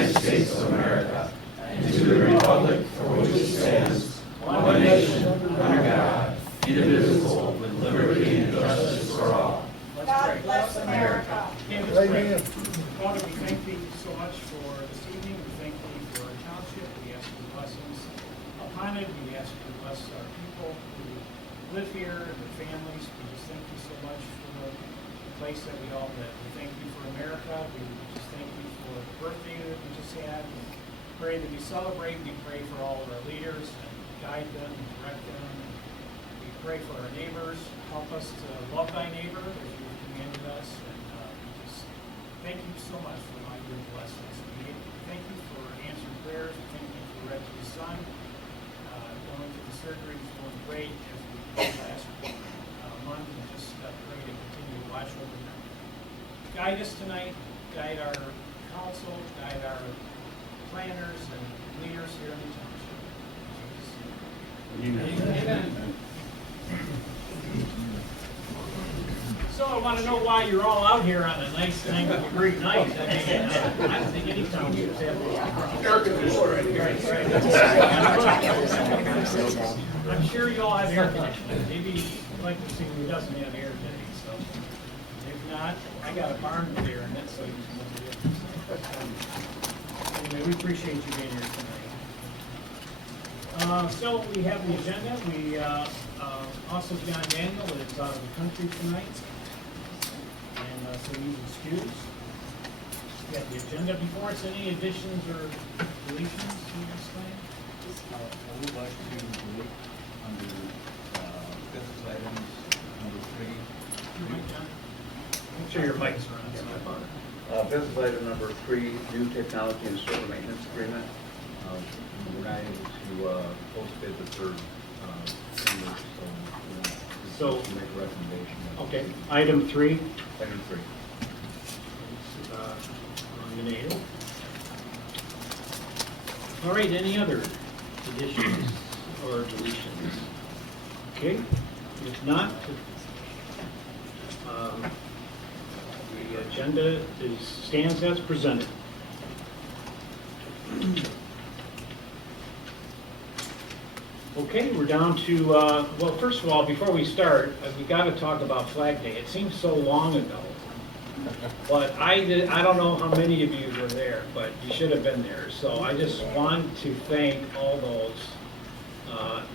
United States of America and to the republic for which it stands, one nation, under God, indivisible, with liberty and justice for all. God bless America. Amen. Father, we thank thee so much for this evening. We thank thee for our township. We ask your blessings upon it. We ask you to bless our people who live here and their families. We just thank you so much for the place that we all live. We thank you for America. We just thank you for the birthday that we just had. We pray that we celebrate. We pray for all of our leaders and guide them and direct them. We pray for our neighbors. Help us to love thy neighbor as you've commanded us. And we just thank you so much for my good blessings. We thank you for answered prayers. We thank you for Reggie's son. Going through the surgery, he's going great as we did last month. And just pray to continue to watch over them. Guide us tonight. Guide our council. Guide our planners and leaders here in the township. In Jesus' name. Amen. So I want to know why you're all out here on a nice 90-degree night. I don't think any townships have air conditioning. I'm sure you all have air conditioning. Maybe you'd like to see who doesn't have air today. So if not, I got a barn with air in it, so you can anyway, we appreciate you being here tonight. So we have the agenda. We also John Daniel is out of the country tonight. And so he's excused. We have the agenda before us. Any additions or deletions in this thing? I would like to delete under business items number 3. Mike, John? Make sure your mic's running. Business item number 3, new technology and server maintenance agreement. We're not able to post bid the third tender, so we want to make a recommendation. Okay, item 3. Item 3. Nominated. All right, any other additions or deletions? Okay, if not, the agenda stands as presented. Okay, we're down to, well, first of all, before we start, we got to talk about Flag Day. It seems so long ago, but I don't know how many of you were there, but you should have been there. So I just want to thank all those.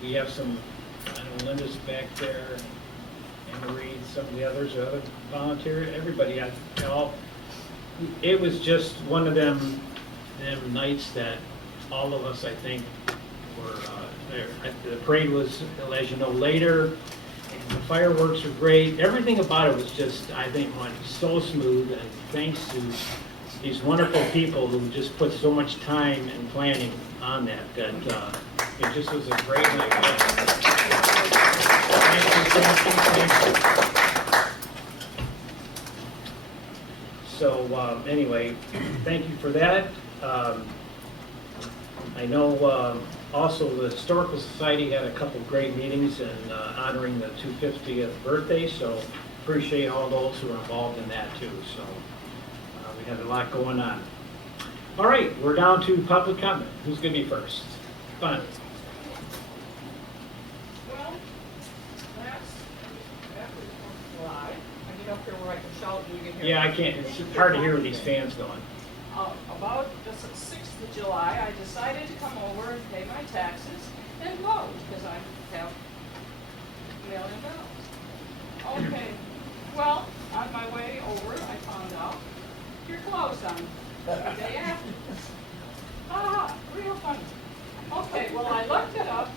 We have some, I know Linda's back there, Anna Reed, some of the others, other volunteers, everybody. It was just one of them nights that all of us, I think, were there. The parade was, as you know, later, and the fireworks were great. Everything about it was just, I think, went so smooth, and thanks to these wonderful people who just put so much time and planning on that, it just was a great night. Thank you. So anyway, thank you for that. I know also the Historical Society had a couple great meetings in honoring the 250th birthday, so appreciate all those who are involved in that too. So we have a lot going on. All right, we're down to public comment. Who's going to be first? Bonnie. Well, July, I get up here where I can shout and you can hear. Yeah, I can't. It's hard to hear with these fans going. About the 6th of July, I decided to come over and pay my taxes and vote because I have mail-in ballots. Okay, well, on my way over, I found out you're closed on the day after. Real funny. Okay, well, I looked it up,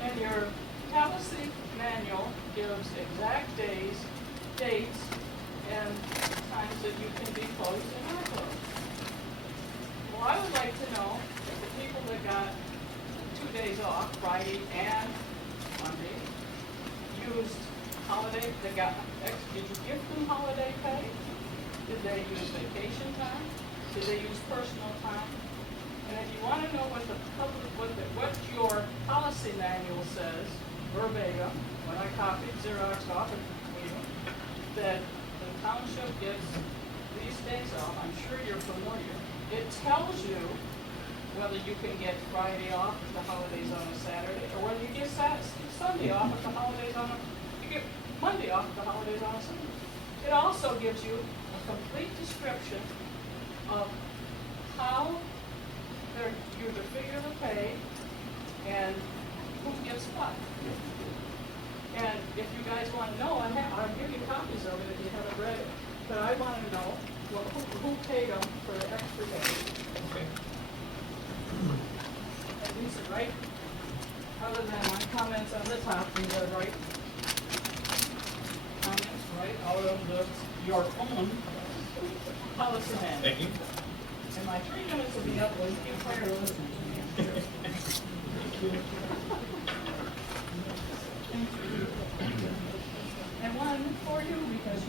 and your policy manual gives exact days, dates, and times that you can be closed and not closed. Well, I would like to know if the people that got 2 days off, Friday and Monday, used holiday, did you give them holiday pay? Did they use vacation time? Did they use personal time? And if you want to know what your policy manual says, verbatim, when I copied Xerox off at the meeting, that the township gets these days off, I'm sure you're familiar. it tells you whether you can get Friday off if the holiday's on a Saturday, or whether you get Sunday off if the holiday's on a, you get Monday off if the holiday's on a Sunday. It also gives you a complete description of how you figure the pay and who gets what. And if you guys want to know, I'll give you copies of it if you haven't read it. But I want to know who paid them for the extra days. Okay. And these are right, other than my comments on the top, these are right comments right out of your own policy manual. Thank you. And my 3 minutes will be up when you get tired of listening to me. And one for you, because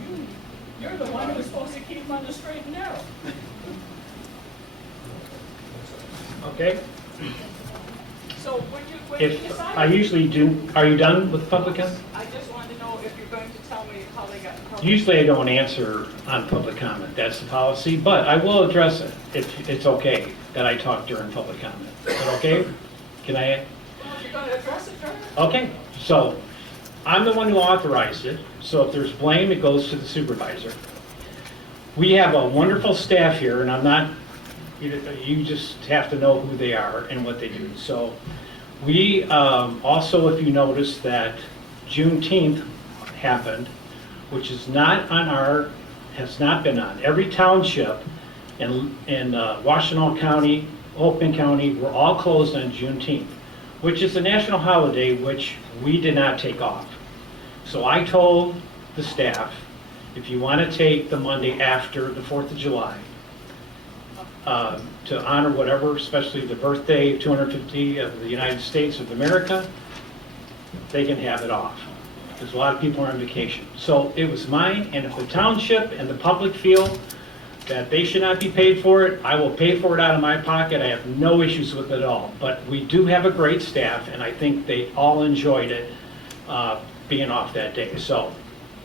you're the one who's supposed to keep them on the straight and narrow. Okay, So when you if, decide. I usually do, are you done with public comment? I just wanted to know if you're going to tell me how they got. Usually I don't answer on public comment, that's the policy, but I will address it if it's okay that I talk during public comment. Is that okay? Can I? Well, if you're going to address it, Jordan? Okay, so I'm the one who authorized it, so if there's blame, it goes to the supervisor. We have a wonderful staff here, and I'm not, you just have to know who they are and what they do. So we also, if you notice that Juneteenth happened, which is not on our, has not been on. Every township in Washtenaw County, Oakland County, were all closed on Juneteenth, which is a national holiday which we did not take off. So I told the staff, if you want to take the Monday after the 4th of July, to honor whatever, especially the birthday 250 of the United States of America, they can have it off. Because a lot of people are on vacation. So it was mine, and if the township and the public feel that they should not be paid for it, I will pay for it out of my pocket. I have no issues with it at all. But we do have a great staff, and I think they all enjoyed it being off that day. So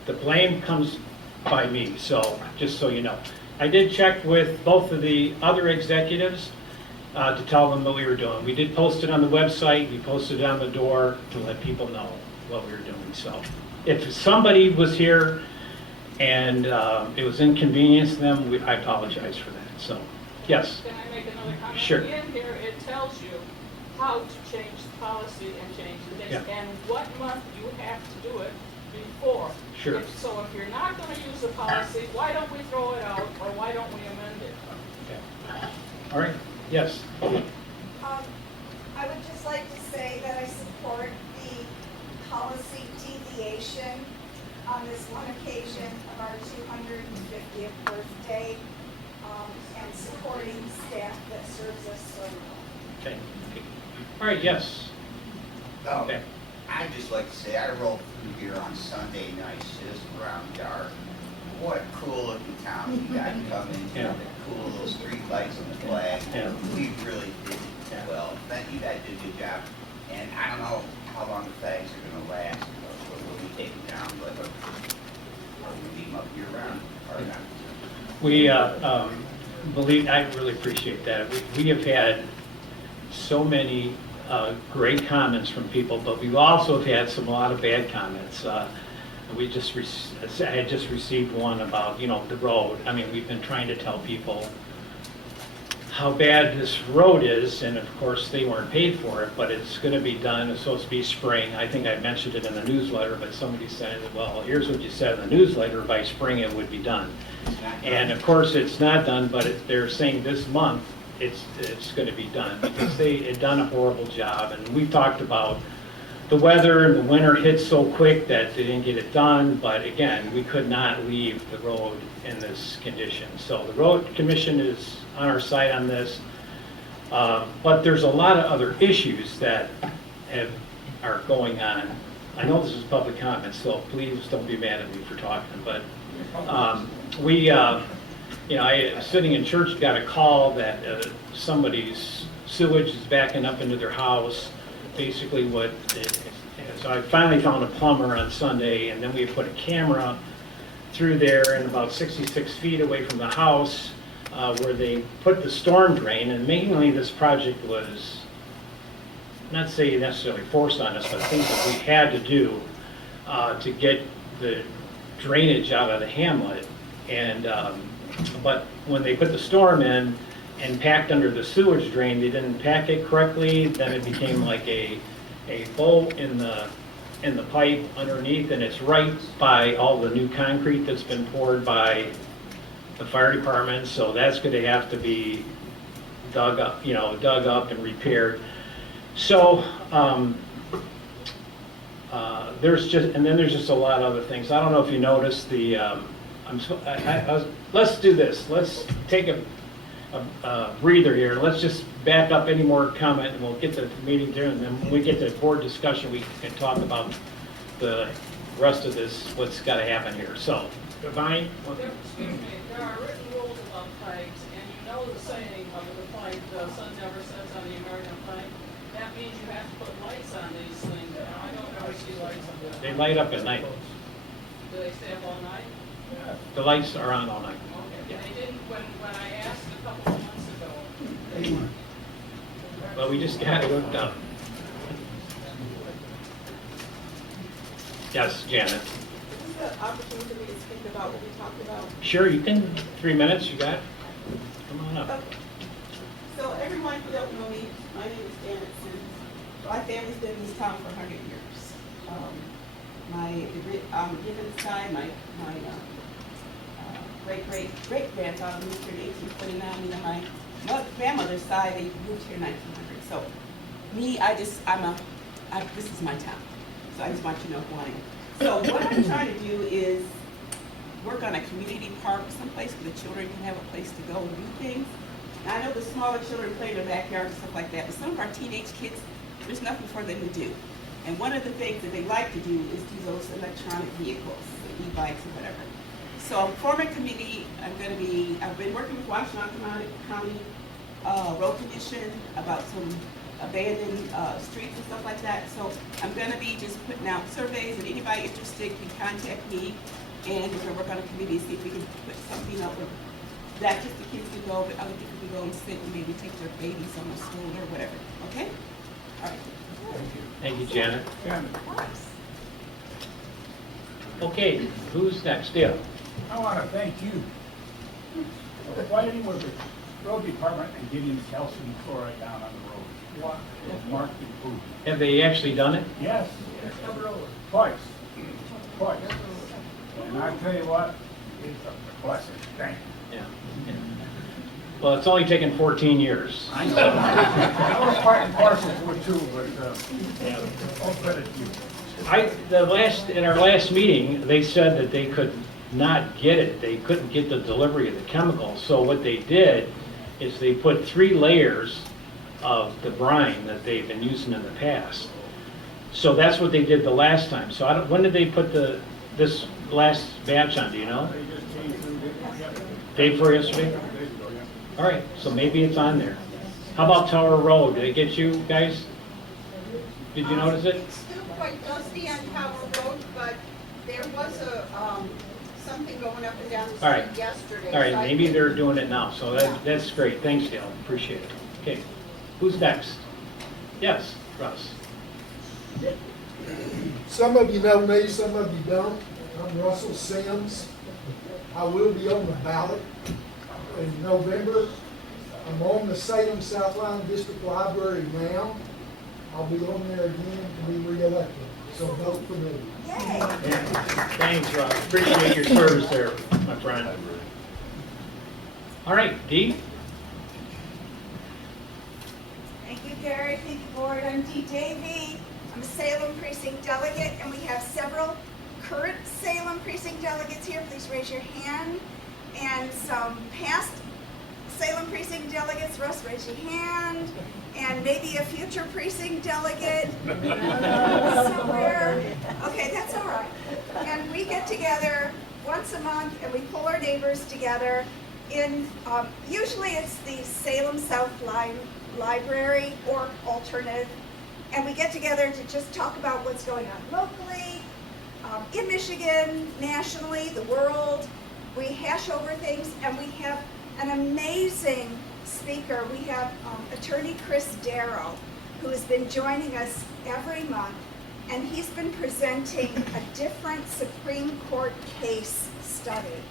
the blame comes by me, so just so you know. I did check with both of the other executives to tell them what we were doing. We did post it on the website, we posted it on the door to let people know what we were doing. So if somebody was here and it was inconvenience to them, I apologize for that. So, yes. Can I make another comment? Sure. In here, it tells you how to change the policy and change the dates, Yeah. and what month you have to do it before. Sure. So if you're not going to use the policy, why don't we throw it out, or why don't we amend it? Okay. All right, yes. I would just like to say that I support the policy deviation on this one occasion of our 250th birthday, and supporting staff that serves us so well. Okay. All right, yes. Oh, Okay. I'd just like to say, I rolled through here on Sunday night, just around dark. What a cool looking town you got coming, Yeah. the cool little street lights on the flag. Yeah. We really did Yeah. well. Thank you, guys did a good job. And I don't know how long the flags are gonna last, but we'll be taken down, but we'll leave them up year round, or not. We believe, I really appreciate that. We have had so many great comments from people, but we've also have had a lot of bad comments. I had just received one about, the road. I mean, we've been trying to tell people how bad this road is, and of course, they weren't paid for it, but it's going to be done. It's supposed to be spring. I think I mentioned it in the newsletter, but somebody said, well, here's what you said in the newsletter, by spring it would be done. And of course, it's not done, but they're saying this month it's going to be done, because they had done a horrible job. And we talked about the weather, and the winter hit so quick that they didn't get it done. But again, we could not leave the road in this condition. So the road commission is on our side on this. But there's a lot of other issues that are going on. I know this is public comment, so please don't be mad at me for talking, but I was sitting in church, got a call that somebody's sewage is backing up into their house. Basically so I finally found a plumber on Sunday, and then we put a camera through there, and about 66 feet away from the house, where they put the storm drain, and mainly this project was, not say necessarily forced on us, but things that we had to do to get the drainage out of the hamlet. And, but when they put the storm in and packed under the sewage drain, they didn't pack it correctly, then it became like a hole in the pipe underneath, and it's right by all the new concrete that's been poured by the fire department, so that's gonna have to be dug up and repaired. So, there's just a lot of other things. I don't know if you noticed the, let's do this. Let's take a breather here. Let's just back up any more comment, and we'll get to the meeting there, and then when we get to board discussion, we can talk about the rest of this, what's gotta happen here. So, Divine? There are written rules about flags, and you know the saying of the flag, the sun never sets on the American flag. That means you have to put lights on these things. Now, I don't ever see lights on them. They light up at night. Do they stay up all night? The lights are on all night. Okay, and they didn't, when I asked a couple of months ago. But we just got it hooked up. Yes, Janet. This is an opportunity for me to speak about what we talked about. Sure, you can, 3 minutes, you got it? Come on up. So everyone who don't know me, my name is Janet Sims. My family's been in this town for 100 years. On the given side, my great-great-great-grandfather moved here in 1829, and then my grandmother's side, they moved here in 1900. So me, this is my town. So I just want you to know who I am. So what I'm trying to do is work on a community park, someplace where the children can have a place to go and do things. Now, I know the smaller children play in their backyard and stuff like that, but some of our teenage kids, there's nothing for them to do. And one of the things that they like to do is do those electronic vehicles, e-bikes or whatever. So I'm forming a committee. I've been working with Washington County Road Commission about some abandoned streets and stuff like that. So I'm gonna be just putting out surveys, and anybody interested can contact me, and we're gonna work on a committee and see if we can put something up where not just the kids can go, but other people can go and sit and maybe take their babies on the school or whatever, okay? All right. Thank you, Janet. Okay, who's next? Dale? I want to thank you for fighting with the road department and getting the calcium chloride down on the road. What a marked improvement. Have they actually done it? Yes, twice. And I tell you what, it's a blessing. Thank you. Yeah. Well, it's only taken 14 years. I know. I was fighting parcels with too, but all credit to you. In our last meeting, they said that they could not get it. They couldn't get the delivery of the chemicals. So what they did is they put 3 layers of the brine that they've been using in the past. So that's what they did the last time. So when did they put this last batch on, do you know? They just came through, Day before yesterday? All right, so maybe it's on there. How about Tower Road? Did it get you guys? Did you notice it? It's still quite dusty on Tower Road, but there was something going up and down the All right. street yesterday. All right, so I maybe think- they're doing it now, so that's great. Thanks, Dale, appreciate it. Okay, who's next? Yes, Russ. Some of you know me, some of you don't. I'm Russell Sims. I will be on the ballot in November. I'm on the Salem Southline District Library now. I'll be on there again to be reelected, so vote for me. Yay! Thanks, Russ, appreciate your service there, my friend. All right, Dee? Thank you, Gary. Thank you, Board. I'm Dee Davey. I'm a Salem Precinct delegate, and we have several current Salem Precinct delegates here. Please raise your hand. And some past Salem Precinct delegates. Russ, raise your hand. And maybe a future precinct delegate somewhere. Okay, that's all right. And we get together once a month, and we pull our neighbors together in, usually it's the Salem South Library or alternative. And we get together to just talk about what's going on locally, in Michigan, nationally, the world. We hash over things, and we have an amazing speaker. We have Attorney Chris Darrow, who has been joining us every month, and he's been presenting a different Supreme Court case study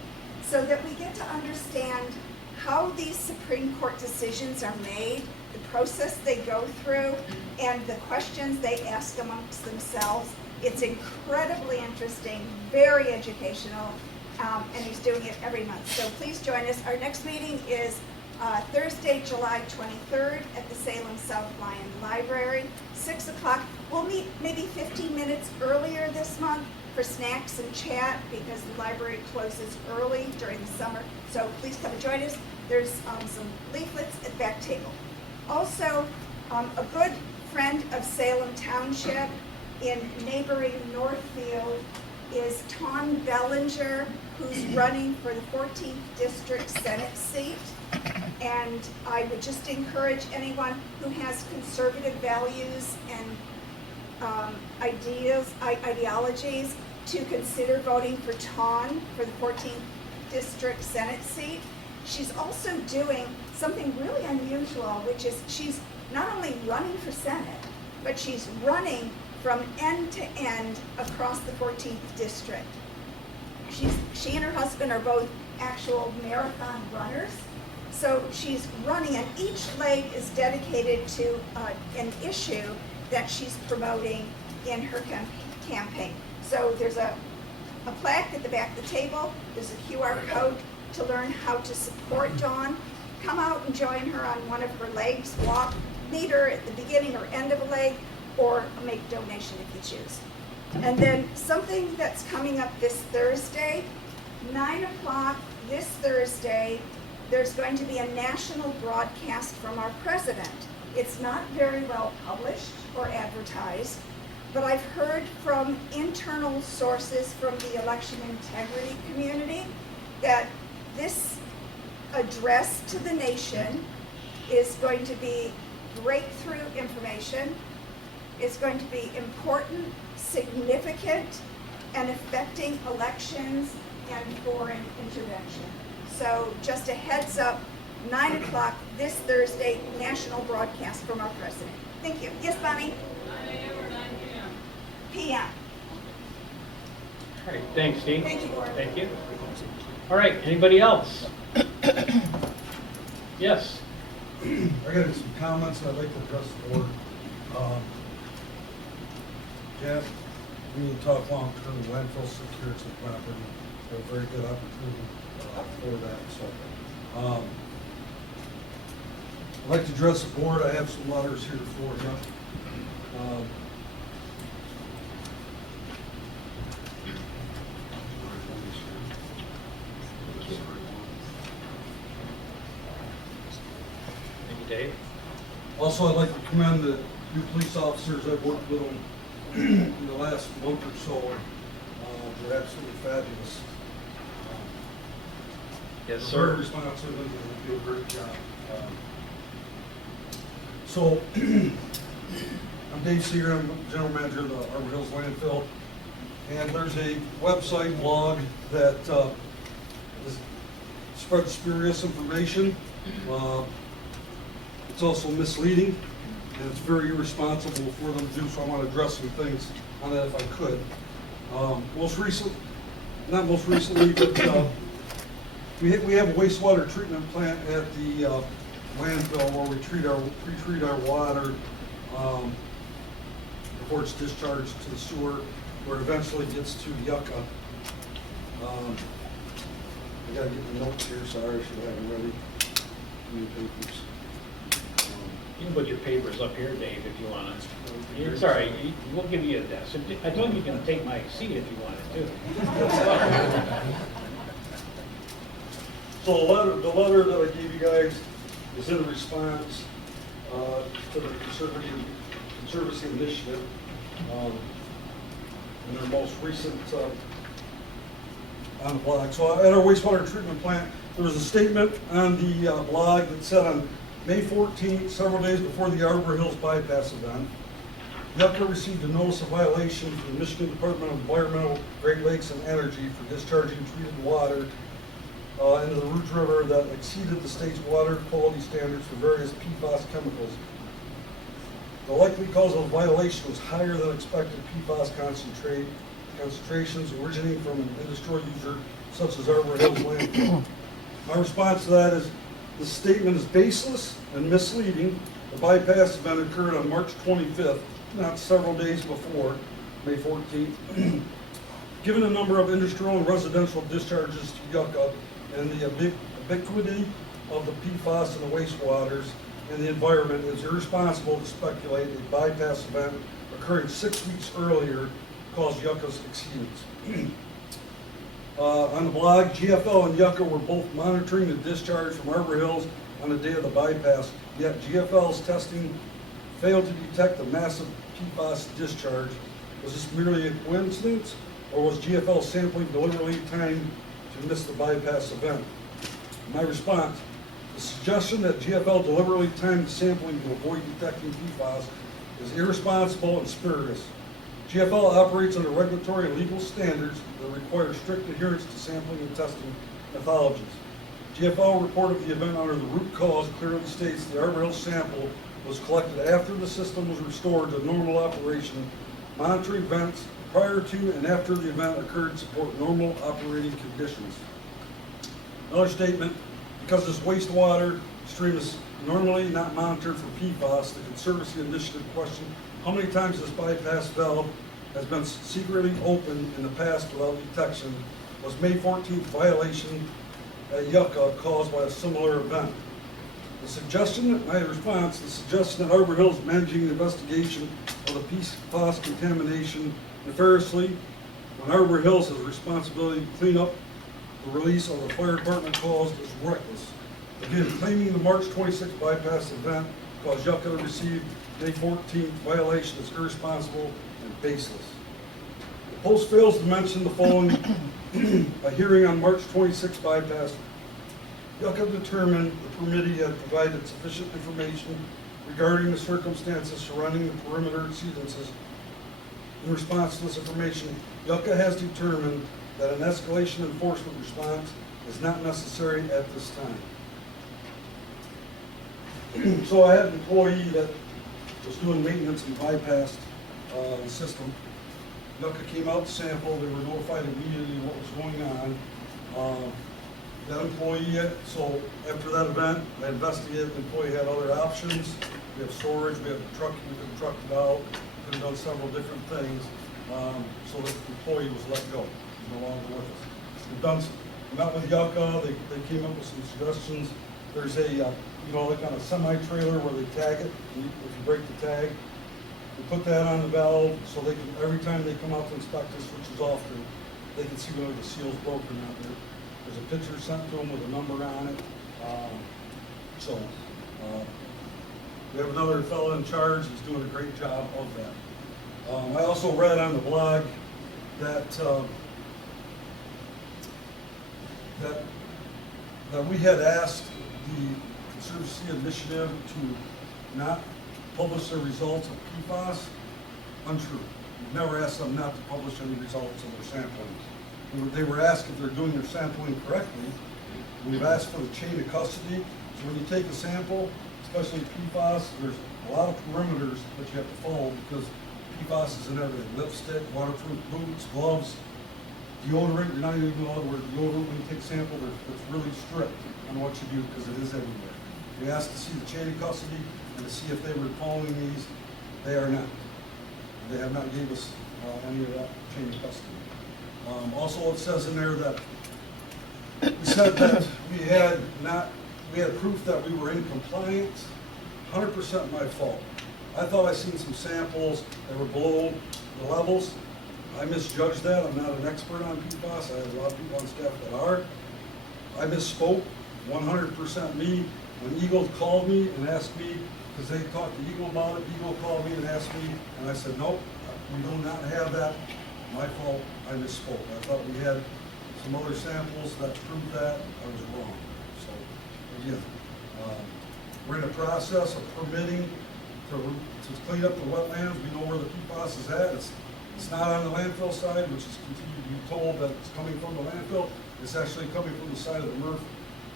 so that we get to understand how these Supreme Court decisions are made, the process they go through, and the questions they ask amongst themselves. It's incredibly interesting, very educational, and he's doing it every month. So please join us. Our next meeting is Thursday, July 23rd at the Salem South Lyon Library, 6 o'clock. We'll meet maybe 15 minutes earlier this month for snacks and chat because the library closes early during the summer. So please come and join us. There's some leaflets at the back table. Also, a good friend of Salem Township in neighboring Northfield is Tom Bellinger, who's running for the 14th District Senate seat. And I would just encourage anyone who has conservative values and ideologies to consider voting for Tom for the 14th District Senate seat. She's also doing something really unusual, which is she's not only running for Senate, but she's running from end to end across the 14th District. She and her husband are both actual marathon runners. So she's running, and each leg is dedicated to an issue that she's promoting in her campaign. So there's a plaque at the back of the table. There's a QR code to learn how to support Dawn. Come out and join her on one of her legs. Walk, meet her at the beginning or end of a leg, or make a donation if you choose. And then something that's coming up this Thursday, 9 o'clock this Thursday, there's going to be a national broadcast from our president. It's not very well published or advertised, but I've heard from internal sources from the election integrity community that this address to the nation is going to be breakthrough information. It's going to be important, significant, and affecting elections and foreign intervention. So just a heads up, 9 o'clock this Thursday, national broadcast from our president. Thank you. Yes, Bonnie? 9 a.m. or 9 p.m.? PM. All right, thanks, Steve. Thank you, Gordon. Thank you. All right, anybody else? Yes. I got some comments I'd like to address the board. Jeff, we need to talk long-term landfill security property. So a very good opportunity for that. So I'd like to address the board. I have some letters here for you. Thank you, Dave. Also, I'd like to commend the new police officers I've worked with them in the last month or so. They're absolutely fabulous. Yes, Very sir. responsive and they do a great job. So, I'm Dave Seeger, I'm General Manager of the Arbor Hills Landfill. And there's a website blog that spreads spurious information. It's also misleading, and it's very irresponsible for them to do, so I want to address some things on that if I could. Not most recently, but we have a wastewater treatment plant at the landfill where we pre-treat our water before it's discharged to the sewer, where it eventually gets to Yucca. I gotta get the notes here, sorry, I should have them ready. New papers. You can put your papers up here, Dave, if you want to. It's all right, we'll give you a desk. I told you can take my seat if you wanted to. So the letter that I gave you guys is in response to the Conservancy Initiative in their most recent on the blog. So at our wastewater treatment plant, there was a statement on the blog that said on May 14th, several days before the Arbor Hills bypass event, Yucca received a notice of violation from the Michigan Department of Environmental, Great Lakes and Energy for discharging treated water into the Rouge River that exceeded the state's water quality standards for various PFAS chemicals. The likely cause of the violation was higher than expected PFAS concentrations originating from an industrial user such as Arbor Hills landfill. My response to that is the statement is baseless and misleading. The bypass event occurred on March 25th, not several days before, May 14th. Given the number of industrial and residential discharges to Yucca and the ubiquity of the PFAS in the wastewaters and the environment, it's irresponsible to speculate a bypass event occurring 6 weeks earlier caused Yucca's exceedance. On the blog, GFL and Yucca were both monitoring the discharge from Arbor Hills on the day of the bypass, yet GFL's testing failed to detect the massive PFAS discharge. Was this merely a coincidence, or was GFL sampling deliberately timed to miss the bypass event? My response, the suggestion that GFL deliberately timed sampling to avoid detecting PFAS is irresponsible and spurious. GFL operates under regulatory and legal standards that require strict adherence to sampling and testing methodologies. GFL reported the event under the root cause clearly states the Arbor Hills sample was collected after the system was restored to normal operation. Monitoring events prior to and after the event occurred support normal operating conditions. Another statement, because this wastewater stream is normally not monitored for PFAS, the Conservancy Initiative questioned how many times this bypass valve has been secretly opened in the past without detection. Was May 14th violation at Yucca caused by a similar event? The suggestion that Arbor Hills managing the investigation of the PFAS contamination nefariously when Arbor Hills has a responsibility to clean up the release of the fire department caused is reckless. Again, claiming the March 26th bypass event caused Yucca to receive May 14th violation is irresponsible and baseless. The Post fails to mention the following. A hearing on March 26th bypass, Yucca determined the permittee had provided sufficient information regarding the circumstances surrounding the perimeter exceedances. In response to this information, Yucca has determined that an escalation enforcement response is not necessary at this time. So I had an employee that was doing maintenance and bypassed the system. Yucca came out to sample, they were notified immediately what was going on. That employee, so after that event, I investigated, the employee had other options. We have storage, we have trucking, we could have trucked it out, could have done several different things. So that the employee was let go, he's no longer with us. We've done, met with Yucca, they came up with some suggestions. There's a, like on a semi-trailer where they tag it, if you break the tag, we put that on the valve so they can, every time they come out to inspect this, which is often, they can see whether the seal's broken out there. There's a picture sent to them with a number on it. We have another fellow in charge who's doing a great job of that. I also read on the blog that that we had asked the Conservancy Initiative to not publish their results of PFAS. Untrue. We've never asked them not to publish any results of their sampling. They were asked if they're doing their sampling correctly. We've asked for the chain of custody. So when you take a sample, especially PFAS, there's a lot of perimeters that you have to follow because PFAS is in everything. Lipstick, waterproof boots, gloves, deodorant. You're not even allowed to wear deodorant when you take a sample. It's really strict on what you do because it is everywhere. We asked to see the chain of custody and to see if they were following these. They are not. They have not gave us any of that chain of custody. Also, it says in there that we said that we had proof that we were in compliance. 100% my fault. I thought I seen some samples that were below the levels. I misjudged that. I'm not an expert on PFAS. I have a lot of people on staff that are. I misspoke. 100% me. When Eagle called me and asked me, because they talked to Eagle about it, Eagle called me and asked me, and I said, nope, we do not have that. My fault, I misspoke. I thought we had some other samples that proved that. I was wrong. So, again, we're in a process of permitting to clean up the wetlands. We know where the PFAS is at. It's not on the landfill side, which is continued to be told that it's coming from the landfill. It's actually coming from the side of the Murph.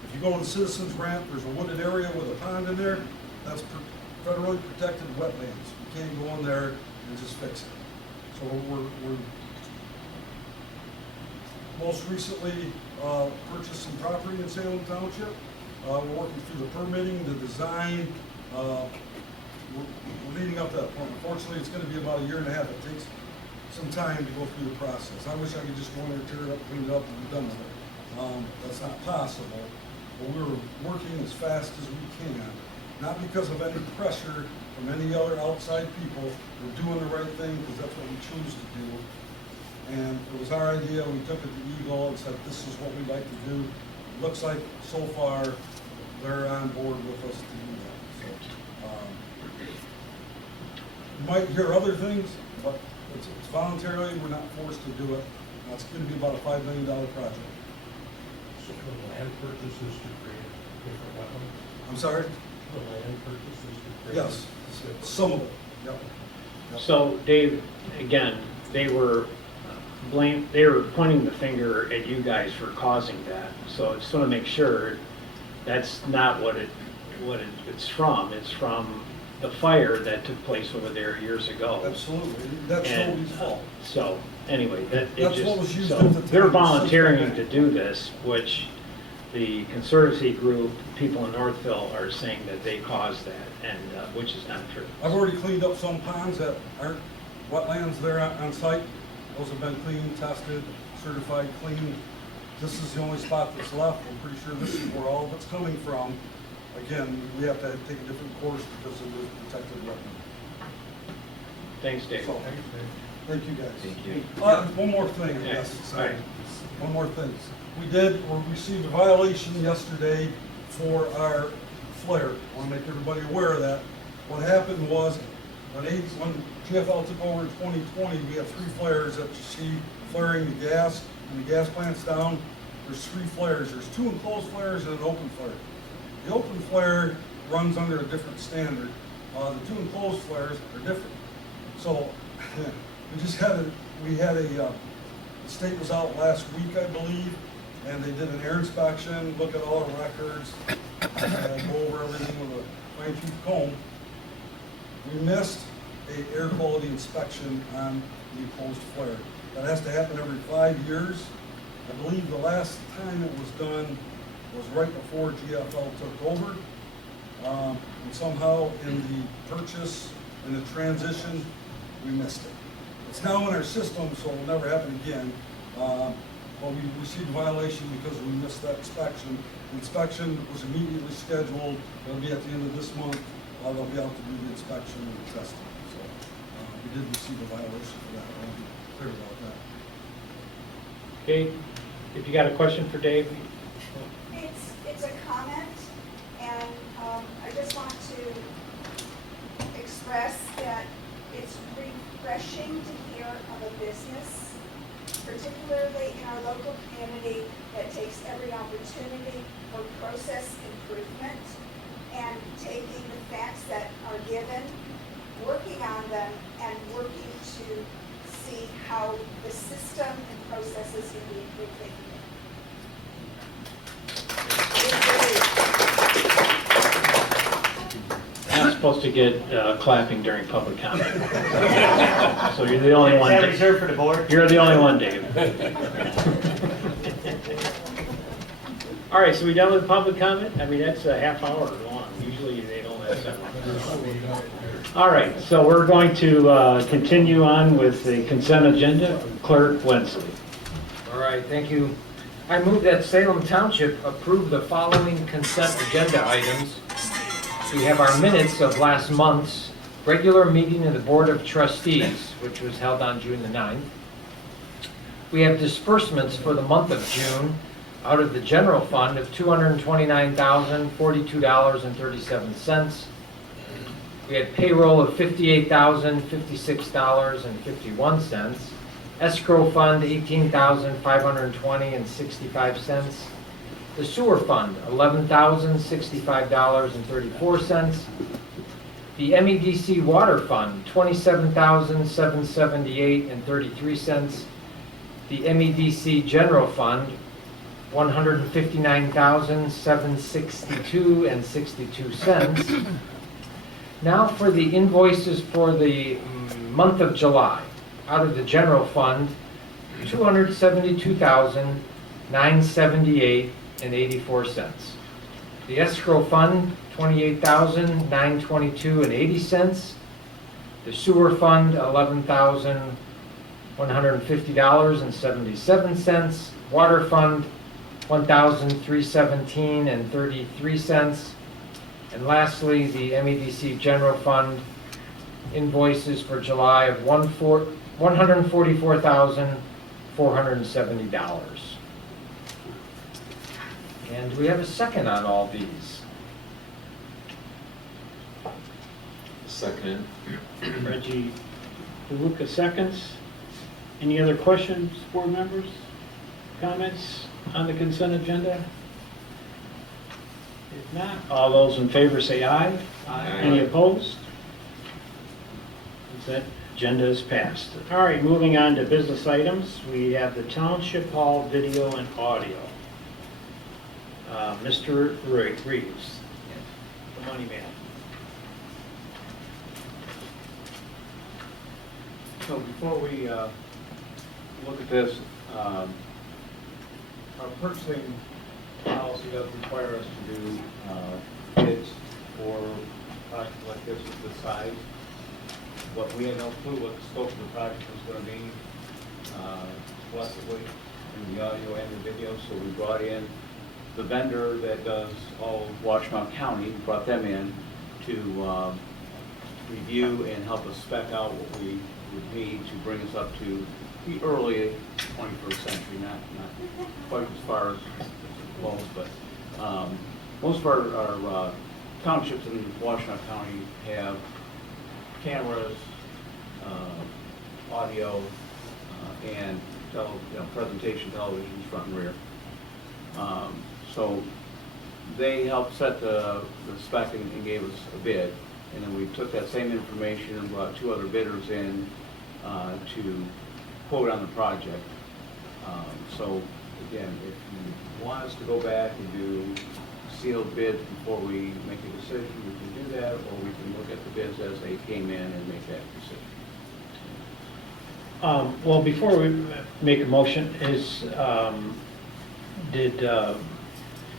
If you go to the Citizens Ramp, there's a wooded area with a pond in there. That's federally protected wetlands. You can't go in there and just fix it. So we're most recently purchased some property in Salem Township. We're working through the permitting, the design. We're leading up to that point. Unfortunately, it's going to be about a year and a half. It takes some time to go through the process. I wish I could just go in there, tear it up, clean it up, and be done with it. That's not possible. But we're working as fast as we can, not because of any pressure from any other outside people. We're doing the right thing because that's what we choose to do. And it was our idea. We took it to Eagle and said, this is what we'd like to do. It looks like so far they're on board with us to do that. So, you might hear other things, but it's voluntarily. We're not forced to do it. That's going to be about a $5 million project. So the land purchases to create different weapons? I'm sorry? The land purchases to create? Yes, some of it. Yep. So Dave, again, they were pointing the finger at you guys for causing that. So I just want to make sure that's not what it's from. It's from the fire that took place over there years ago. Absolutely. That's And, nobody's fault. So anyway, That's what was used so at the time. they're volunteering to do this, which the Conservancy group, people in Northville are saying that they caused that, and which is not true. I've already cleaned up some ponds that aren't wetlands there on site. Those have been cleaned, tested, certified, clean. This is the only spot that's left. I'm pretty sure this is where all of it's coming from. Again, we have to take a different course because of the protected wetland. Thanks, Dave. So, thank you guys. Thank you. One more thing, Yeah. yes, All sorry. right. One more thing. We received a violation yesterday for our flare. I want to make everybody aware of that. What happened was, when GFL took over in 2020, we have 3 flares that you see flaring the gas, and the gas plant's down. There's 3 flares. There's 2 enclosed flares and an open flare. The open flare runs under a different standard. The 2 enclosed flares are different. So the state was out last week, I believe, and they did an air inspection, look at all the records, and go over everything with a fine-tooth comb. We missed an air quality inspection on the enclosed flare. That has to happen every 5 years. I believe the last time it was done was right before GFL took over. And somehow in the purchase and the transition, we missed it. It's now in our system, so it will never happen again. But we received a violation because we missed that inspection. The inspection was immediately scheduled. It'll be at the end of this month. They'll be out to do the inspection and the testing. So we did receive a violation for that. I want to be clear about that. Okay, if you got a question for Dave? It's a comment, and I just want to express that it's refreshing to hear of a business, particularly in our local community, that takes every opportunity for process improvement and taking the facts that are given, working on them, and working to see how the system and processes can be improved. You're not supposed to get clapping during public comment. So you're the only one. Is that reserved for the board? You're the only one, Dave. All right, so we done with public comment? I mean, that's a half hour long. Usually they don't have that long. All right, so we're going to continue on with the consent agenda. Clerk Wensley. All right, thank you. I move that Salem Township approve the following consent agenda items. We have our minutes of last month's regular meeting of the Board of Trustees, which was held on June the 9th. We have disbursements for the month of June out of the general fund of $229,042.37. We had payroll of $58,056.51. Escrow fund, $18,520.65. The sewer fund, $11,065.34. The MEDC water fund, $27,778.33. The MEDC general fund, $159,762.62. Now for the invoices for the month of July. Out of the general fund, $272,978.84. The escrow fund, $28,922.80. The sewer fund, $11,150.77. Water fund, $1,317.33. And lastly, the MEDC general fund invoices for July of $144,470. And do we have a second on all these? Second. Reggie DeLuca seconds. Any other questions, board members? Comments on the consent agenda? If not, all those in favor say aye. Aye. Any opposed? Consent agenda is passed. All right, moving on to business items. We have the Township Hall video and audio. Mr. Reeves, the money man. So before we look at this, our purchasing policy does require us to do bids for projects like this of this size. But we had no clue what the scope of the project was going to be, collectively, in the audio and the video. So we brought in the vendor that does all of Washtenaw County, brought them in to review and help us spec out what we would need to bring us up to the early 21st century, not quite as far as most, but most of our townships in Washtenaw County have cameras, audio, and presentation televisions front and rear. So they helped set the spec and gave us a bid. And then we took that same information and brought two other bidders in to quote on the project. So again, if you want us to go back and do sealed bids before we make a decision, we can do that, or we can look at the bids as they came in and make that decision. Well, before we make a motion,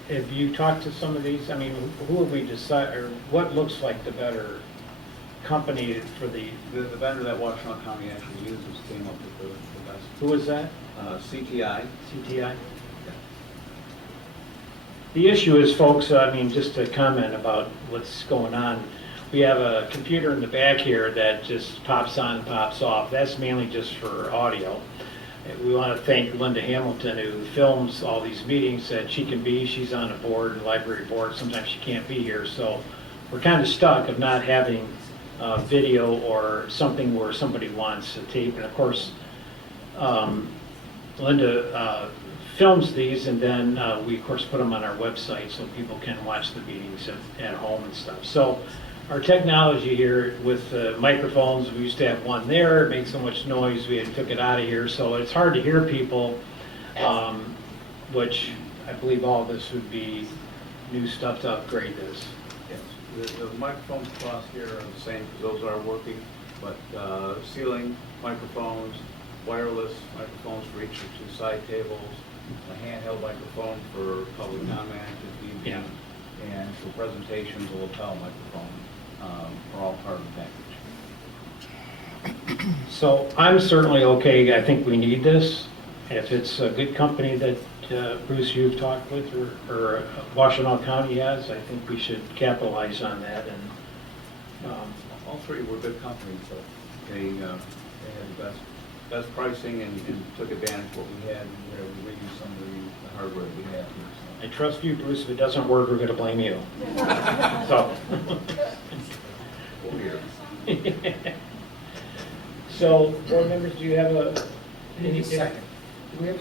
have you talked to some of these? I mean, who have we decided, or what looks like the better company for the vendor that Washtenaw County actually uses came up with the best. who is that? CTI. CTI? The issue is, folks, I mean, just to comment about what's going on, we have a computer in the back here that just pops on, pops off. That's mainly just for audio. We want to thank Linda Hamilton, who films all these meetings that she can be. She's on a board, library board. Sometimes she can't be here. So we're kind of stuck of not having video or something where somebody wants a tape. And of course, Linda films these, and then we of course put them on our website so people can watch the meetings at home and stuff. So our technology here with microphones, we used to have one there, it made so much noise we took it out of here, so it's hard to hear people, which I believe all of this would be new stuff to upgrade this. Yes, the microphones across here are the same because those are working, but ceiling microphones, wireless microphones for each of the two side tables, a handheld microphone for public comment if need be, and for presentations, a lapel microphone are all part of the package. So I'm certainly okay, I think we need this. If it's a good company that Bruce, you've talked with, or Washtenaw County has, I think we should capitalize on that. And all three were good companies, so they had the best pricing and took advantage of what we had, and we reused some of the hardware that we had here. So. I trust you, Bruce. If it doesn't work, we're going to blame you. So. So, board members, do you have any second?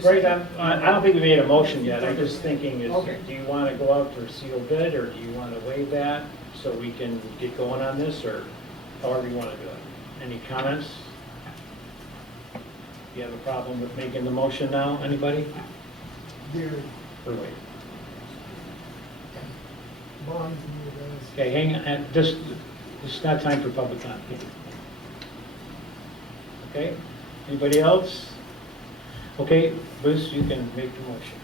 Right, I don't think we made a motion yet. I'm just thinking, do you want to go out for a sealed bid, or do you want to waive that so we can get going on this, or however you want to do it? Any comments? You have a problem with making the motion now? Anybody? Gary, Or wait? Bonnie's in your guys. Okay, hang on, this is not time for public comment. Okay, anybody else? Okay, Bruce, you can make the motion.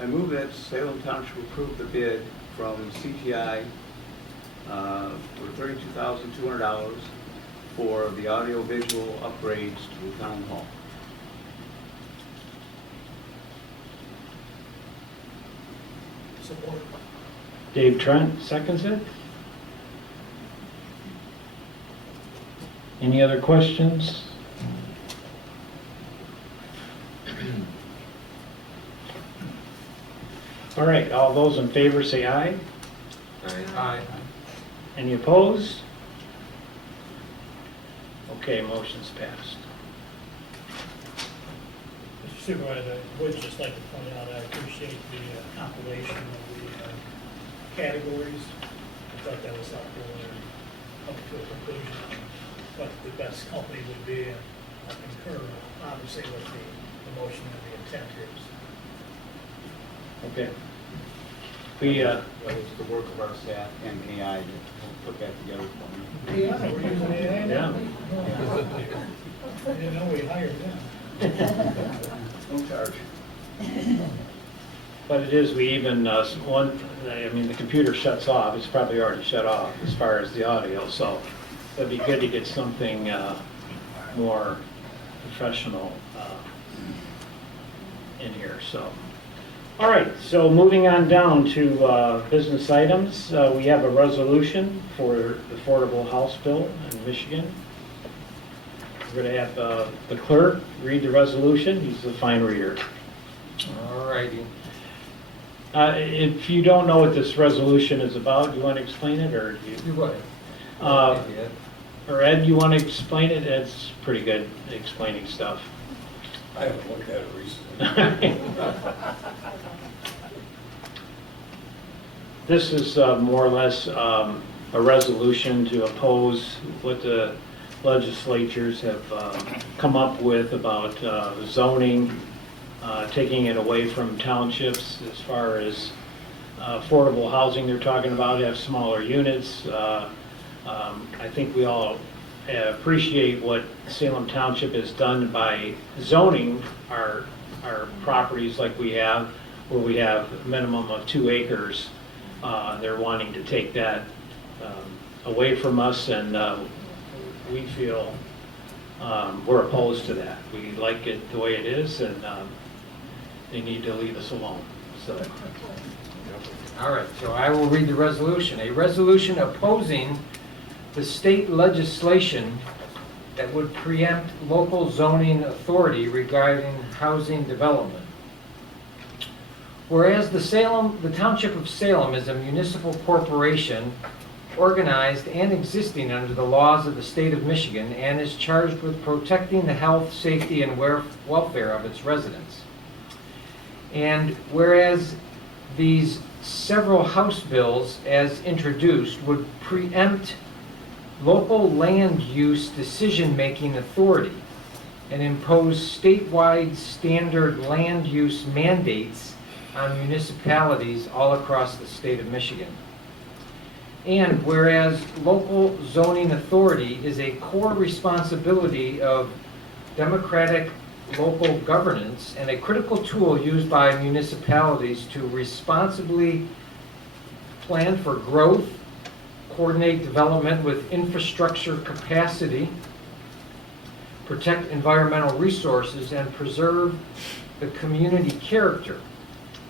I move that Salem Township approve the bid from CTI for $32,200 for the audio-visual upgrades to the town hall. Support. Dave Trent seconds it. Any other questions? All right, all those in favor say aye. Aye. Any opposed? Okay, motion's passed. Mr. Supervisor, I would just like to point out, I appreciate the compilation of the categories. I thought that was helpful in coming to a conclusion on what the best company would be, and I concur, obviously, with the motion and the intent is. Okay. We, That was the work of our staff and AI to put that together for me. Yeah, we're using AI now. yeah. I didn't know we hired them. No charge. But it is, we even, I mean, the computer shuts off, it's probably already shut off as far as the audio, so it'd be good to get something more professional in here, so. All right, so moving on down to business items, we have a resolution for the affordable house bill in Michigan. We're going to have the clerk read the resolution, he's the fine reader. All righty. If you don't know what this resolution is about, do you want to explain it, or do you? You would. Or Ed, you want to explain it? Ed's pretty good at explaining stuff. I haven't looked at it recently. This is more or less a resolution to oppose what the legislatures have come up with about zoning, taking it away from townships as far as affordable housing they're talking about, have smaller units. I think we all appreciate what Salem Township has done by zoning our properties like we have, where we have a minimum of 2 acres. They're wanting to take that away from us, and we feel we're opposed to that. We like it the way it is, and they need to leave us alone. So, All right, so I will read the resolution. A resolution opposing the state legislation that would preempt local zoning authority regarding housing development. Whereas the Township of Salem is a municipal corporation organized and existing under the laws of the state of Michigan and is charged with protecting the health, safety, and welfare of its residents. And whereas these several House bills as introduced would preempt local land use decision-making authority and impose statewide standard land use mandates on municipalities all across the state of Michigan. And whereas local zoning authority is a core responsibility of democratic local governance and a critical tool used by municipalities to responsibly plan for growth, coordinate development with infrastructure capacity, protect environmental resources, and preserve the community character.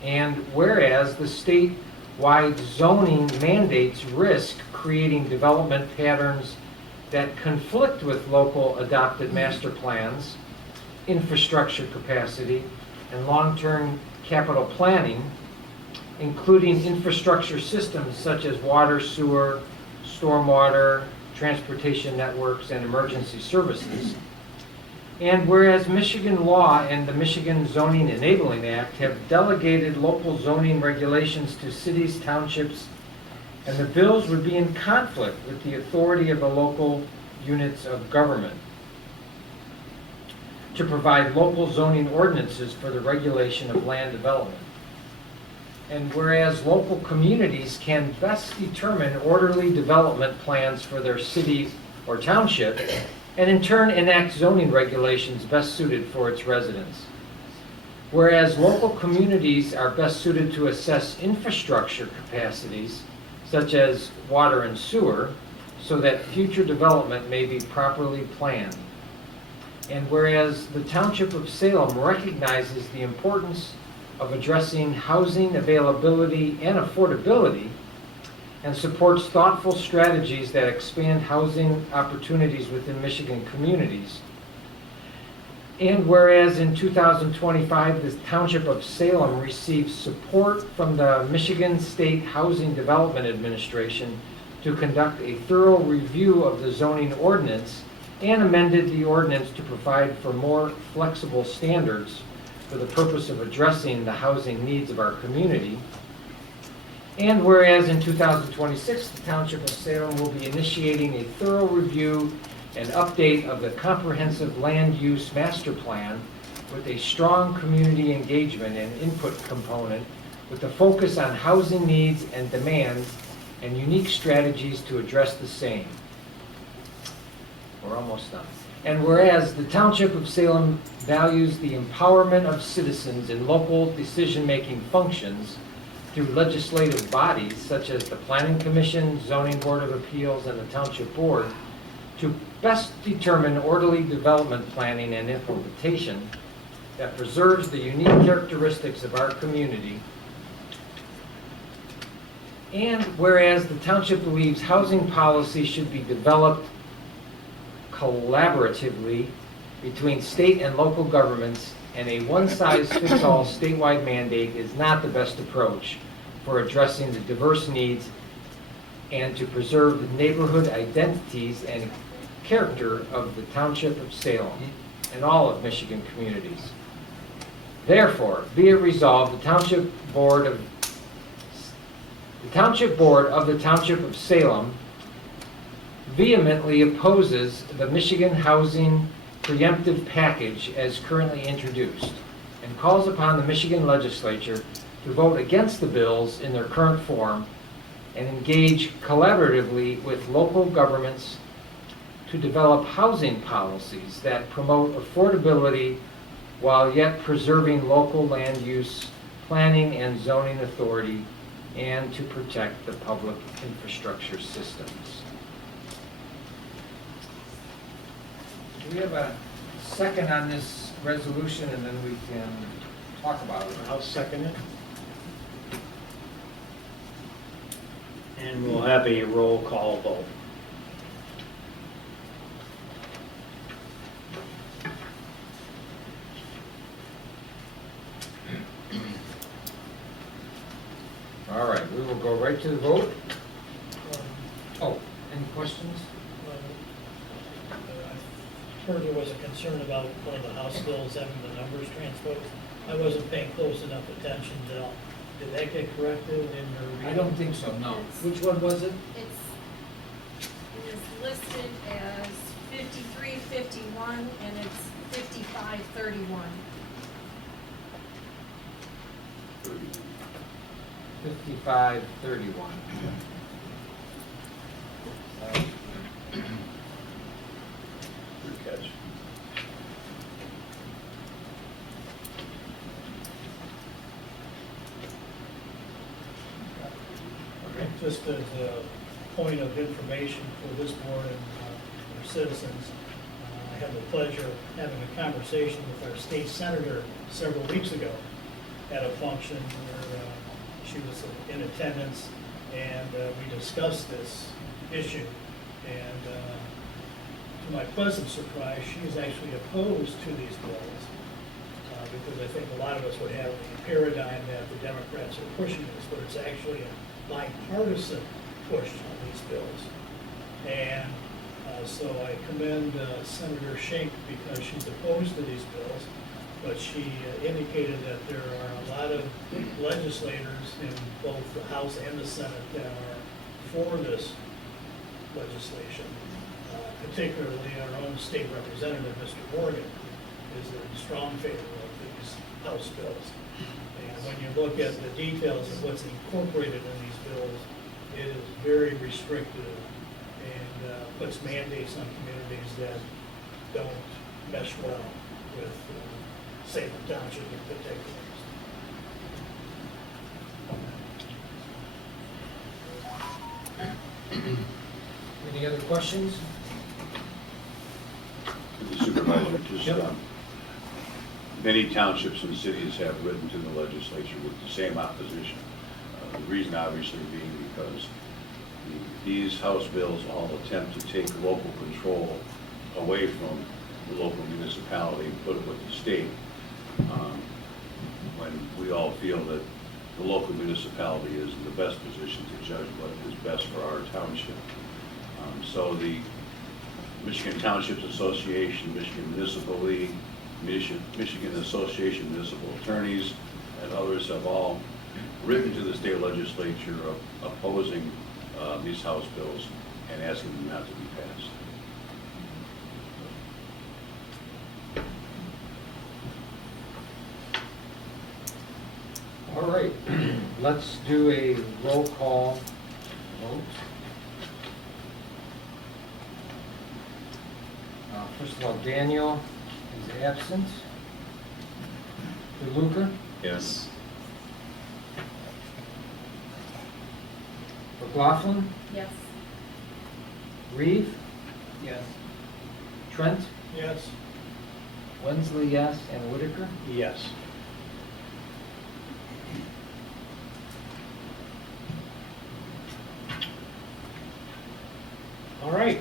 And whereas the statewide zoning mandates risk creating development patterns that conflict with local adopted master plans, infrastructure capacity, and long-term capital planning, including infrastructure systems such as water, sewer, stormwater, transportation networks, and emergency services. And whereas Michigan law and the Michigan Zoning Enabling Act have delegated local zoning regulations to cities, townships, and the bills would be in conflict with the authority of the local units of government. to provide local zoning ordinances for the regulation of land development. And whereas local communities can best determine orderly development plans for their city or township, and in turn enact zoning regulations best suited for its residents. Whereas local communities are best suited to assess infrastructure capacities, such as water and sewer, so that future development may be properly planned. And whereas the Township of Salem recognizes the importance of addressing housing availability and affordability, and supports thoughtful strategies that expand housing opportunities within Michigan communities. And whereas in 2025, the Township of Salem received support from the Michigan State Housing Development Administration to conduct a thorough review of the zoning ordinance and amended the ordinance to provide for more flexible standards for the purpose of addressing the housing needs of our community. And whereas in 2026, the Township of Salem will be initiating a thorough review and update of the comprehensive land use master plan with a strong community engagement and input component with a focus on housing needs and demands and unique strategies to address the same. We're almost done. And whereas the Township of Salem values the empowerment of citizens in local decision-making functions through legislative bodies such as the Planning Commission, Zoning Board of Appeals, and the Township Board to best determine orderly development planning and implementation that preserves the unique characteristics of our community. And whereas the Township believes housing policy should be developed collaboratively between state and local governments, and a one-size-fits-all statewide mandate is not the best approach for addressing the diverse needs and to preserve the neighborhood identities and character of the Township of Salem and all of Michigan communities. Therefore, be it resolved, the Township Board of the Township of Salem vehemently opposes the Michigan Housing Preemptive Package as currently introduced and calls upon the Michigan Legislature to vote against the bills in their current form and engage collaboratively with local governments to develop housing policies that promote affordability while yet preserving local land use, planning, and zoning authority, and to protect the public infrastructure systems. Do we have a second on this resolution, and then we can talk about it? I'll second it. And we'll have a roll call vote. All right, we will go right to the vote. Oh, any questions? I heard there was a concern about one of the House bills having the numbers transposed. I wasn't paying close enough attention to, did that get corrected in your reading? I don't think so, no. It's- Which one was it? It is listed as 5351 and it's 5531. 5531. Good catch. Just as a point of information for this board and our citizens, I had the pleasure of having a conversation with our state senator several weeks ago at a function where she was in attendance, and we discussed this issue. And to my pleasant surprise, she is actually opposed to these bills because I think a lot of us would have the paradigm that the Democrats are pushing this, but it's actually a bipartisan push on these bills. And so I commend Senator Schenck because she's opposed to these bills, but she indicated that there are a lot of legislators in both the House and the Senate that are for this legislation, particularly our own state representative, Mr. Morgan. is in strong favor of these House bills. And when you look at the details of what's incorporated in these bills, it is very restrictive and puts mandates on communities that don't mesh well with Salem Township in particular. Any other questions? Mr. Supervisor, just, Yep. many townships and cities have written to the legislature with the same opposition. The reason obviously being because these House bills all attempt to take local control away from the local municipality and put it with the state, when we all feel that the local municipality is in the best position to judge what is best for our township. So the Michigan Townships Association, Michigan Municipal League, Michigan Association of Municipal Attorneys, and others have all written to the state legislature opposing these House bills and asking them not to be passed. All right, let's do a roll call vote. First of all, Daniel is absent. DeLuca, Yes. McLaughlin, Yes. Reeve, Yes. Trent, Yes. Wensley, yes, and Whitaker. Yes. All right.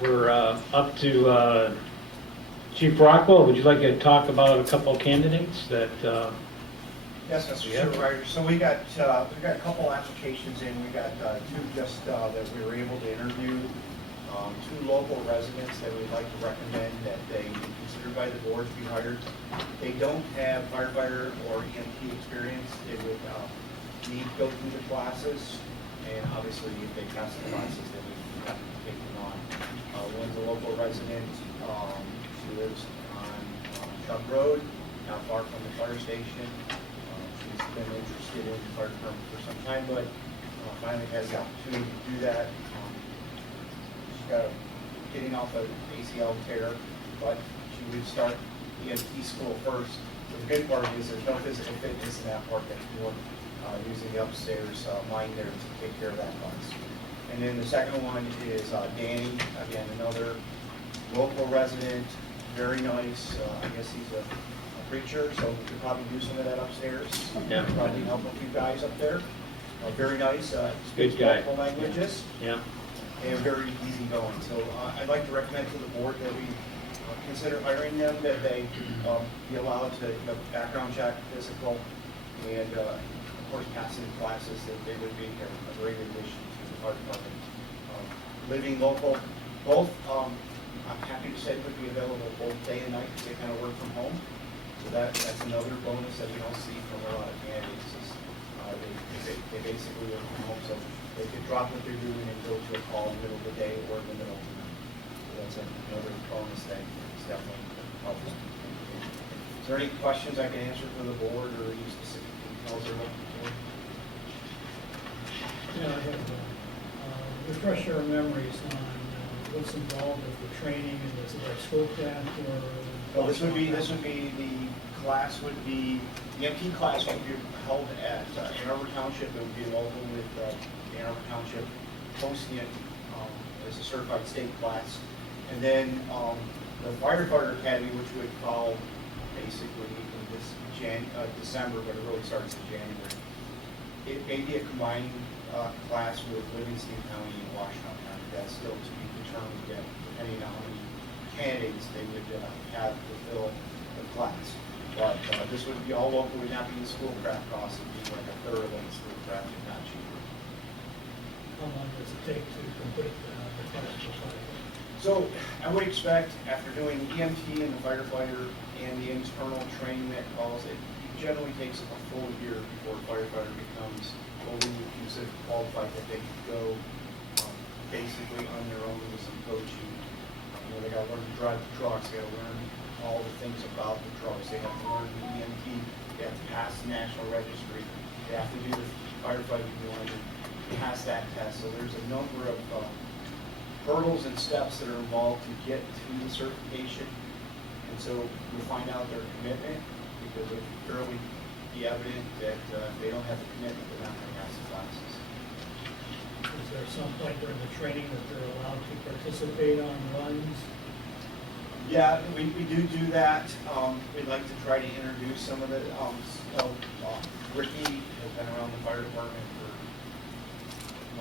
We're up to Chief Rockwell. Would you like to talk about a couple of candidates that? Yes, Mr. Yeah. Supervisor. So we got a couple applications in. We got two just that we were able to interview. Two local residents that we'd like to recommend that they be considered by the board to be hired. They don't have firefighter or EMT experience. They would need to go through the classes, and obviously if they pass the classes, then we have to take them on. One's a local resident. She lives on Chuck Road, not far from the fire station. She's been interested in the fire department for some time, but finally has the opportunity to do that. She's got getting off an ACL tear, but she would start EMT school first. So the good part is there's no physical fitness in that part that's more using the upstairs line there to take care of that class. And then the second one is Danny, again, another local resident, very nice. I guess he's a preacher, so we could probably do some of that upstairs. Yeah. Probably help a few guys up there. Very nice. Good Speaks guy. multiple languages. Yeah. And very easygoing. So I'd like to recommend to the board that we consider hiring them, that they be allowed to background check, physical, and of course passing classes, that they would be a great addition to the fire department. Living local, both, I'm happy to say would be available both day and night, because they kind of work from home. So that's another bonus that we don't see from a lot of candidates. Is, they basically work from home, so they could drop what they're doing and go to a call in the middle of the day or in the middle of the night. So that's another bonus thing. It's definitely helps. Is there any questions I can answer for the board, or any specific details they're looking for? Yeah, I have refresh our memories on what's involved with the training, and is it like scope that or? Well, this would be the class would be, the EMT class would be held at Ann Arbor Township. It would be local with Ann Arbor Township hosting it as a certified state class. And then the firefighter academy, which would follow basically in this December, but it really starts in January. It may be a combined class with Livingston County and Washington County. That's still to be determined yet, depending on how many candidates they would have to fill the class. But this would be all local, would not be the schoolcraft cost, it'd be like a third of the schoolcraft, if not cheaper. How long does it take to complete the class for firefighter? So I would expect, after doing EMT and the firefighter and the internal training that calls, it generally takes a full year before a firefighter becomes what we would consider qualified, that they could go basically on their own with some coaching where they gotta learn to drive the trucks, they gotta learn all the things about the trucks, they have to learn the EMT, they have to pass the National Registry, they have to do the firefighting one, and pass that test. So there's a number of hurdles and steps that are involved to get to the certification. And so we'll find out their commitment, because it will fairly be evident that if they don't have the commitment, they're not gonna pass the classes. Is there some point during the training that they're allowed to participate on runs? Yeah, we do that. We'd like to try to introduce some of the, Ricky has been around the fire department for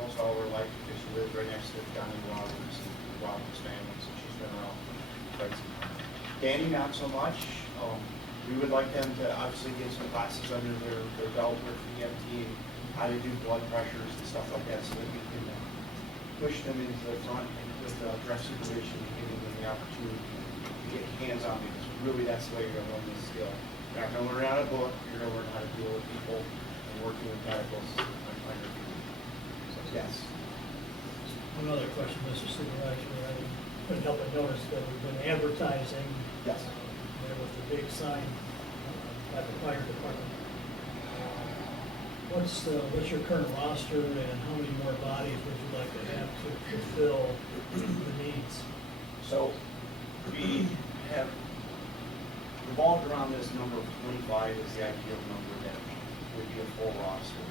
most all of her life, because she lives right next to Donnie Roberts and the Roberts family, so she's been around quite some time. Danny, not so much. We would like them to obviously get some classes under their belt with EMT, and how to do blood pressures and stuff like that, so that we can push them into the front and with dress supervision and giving them the opportunity to get hands-on, because really that's the way you're gonna learn this skill. You're not gonna learn out of a book, you're gonna learn how to deal with people and working with medicals and minor people. So yes. One other question, Mr. Supervisor. I couldn't help but notice that we've been advertising. Yes. There with the big sign at the fire department. What's your current roster, and how many more bodies would you like to have to fulfill the needs? So we have revolved around this number of 25 as the ideal number that would be a full roster.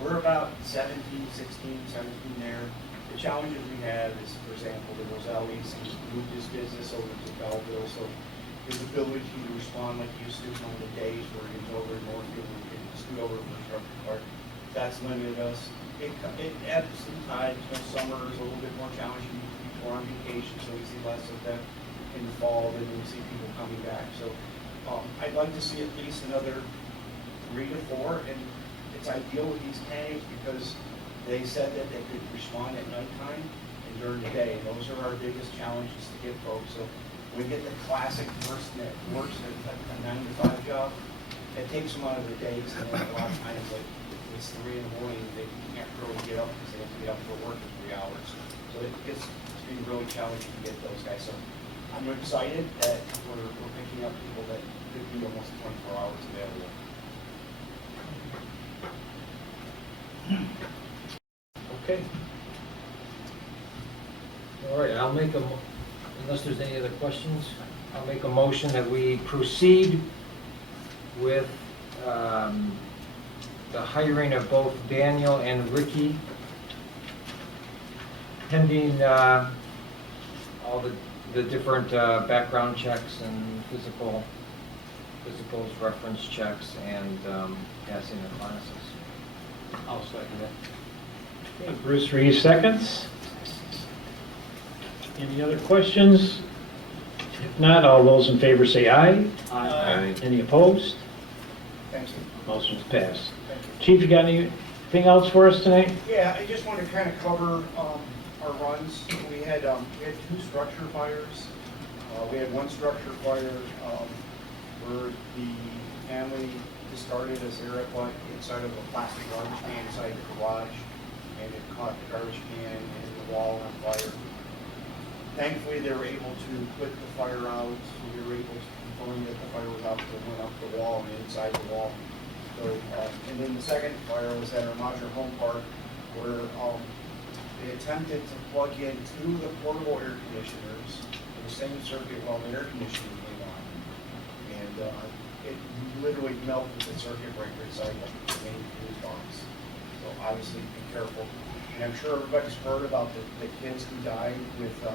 We're about 17, 16, 17 there. The challenges we have is, for example, the Rosales, he's moved his business over to Belleville, so his ability to respond like he used to on the days where he was over in Northfield, where he could scoot over for a truck car, that's limited us. It ebbs and tides. Summer is a little bit more challenging. People are on vacation, so we see less of them in the fall, and then we see people coming back. So I'd like to see at least another 3 to 4, and it's ideal with these candidates because they said that they could respond at nighttime and during the day. Those are our biggest challenges to get folks. So we get the classic person that works a 9 to 5 job. It takes them out of their days, and then a lot of times, like, it's 3 in the morning, they can't really get up because they have to get up for work in 3 hours. So it gets to be really challenging to get those guys. So I'm excited that we're picking up people that could be almost 24 hours available. Okay. All right, I'll make unless there's any other questions, I'll make a motion that we proceed with the hiring of both Daniel and Ricky, pending all the different background checks and physicals, reference checks, and passing the classes. I'll second it. Okay, Bruce Reed seconds. Any other questions? If not, all those in favor say aye. Aye. Any opposed? Thank you. Motion's passed. Thank you. Chief, you got anything else for us tonight? Yeah, I just want to kind of cover our runs. We had 2 structure fires. We had 1 structure fire where the family discarded a cigarette butt inside of a plastic garbage can inside the garage, and it caught the garbage can and the wall on fire. Thankfully, they were able to put the fire out, so we were able to confirm that the fire was out, so it went up the wall and inside the wall. So, and then the second fire was at our Modular Home Park, where they attempted to plug in 2 of the portable air conditioners in the same circuit while the air conditioning came on. And it literally melted the circuit breaker inside the main fuse box. So obviously be careful. And I'm sure everybody's heard about the kids who died with the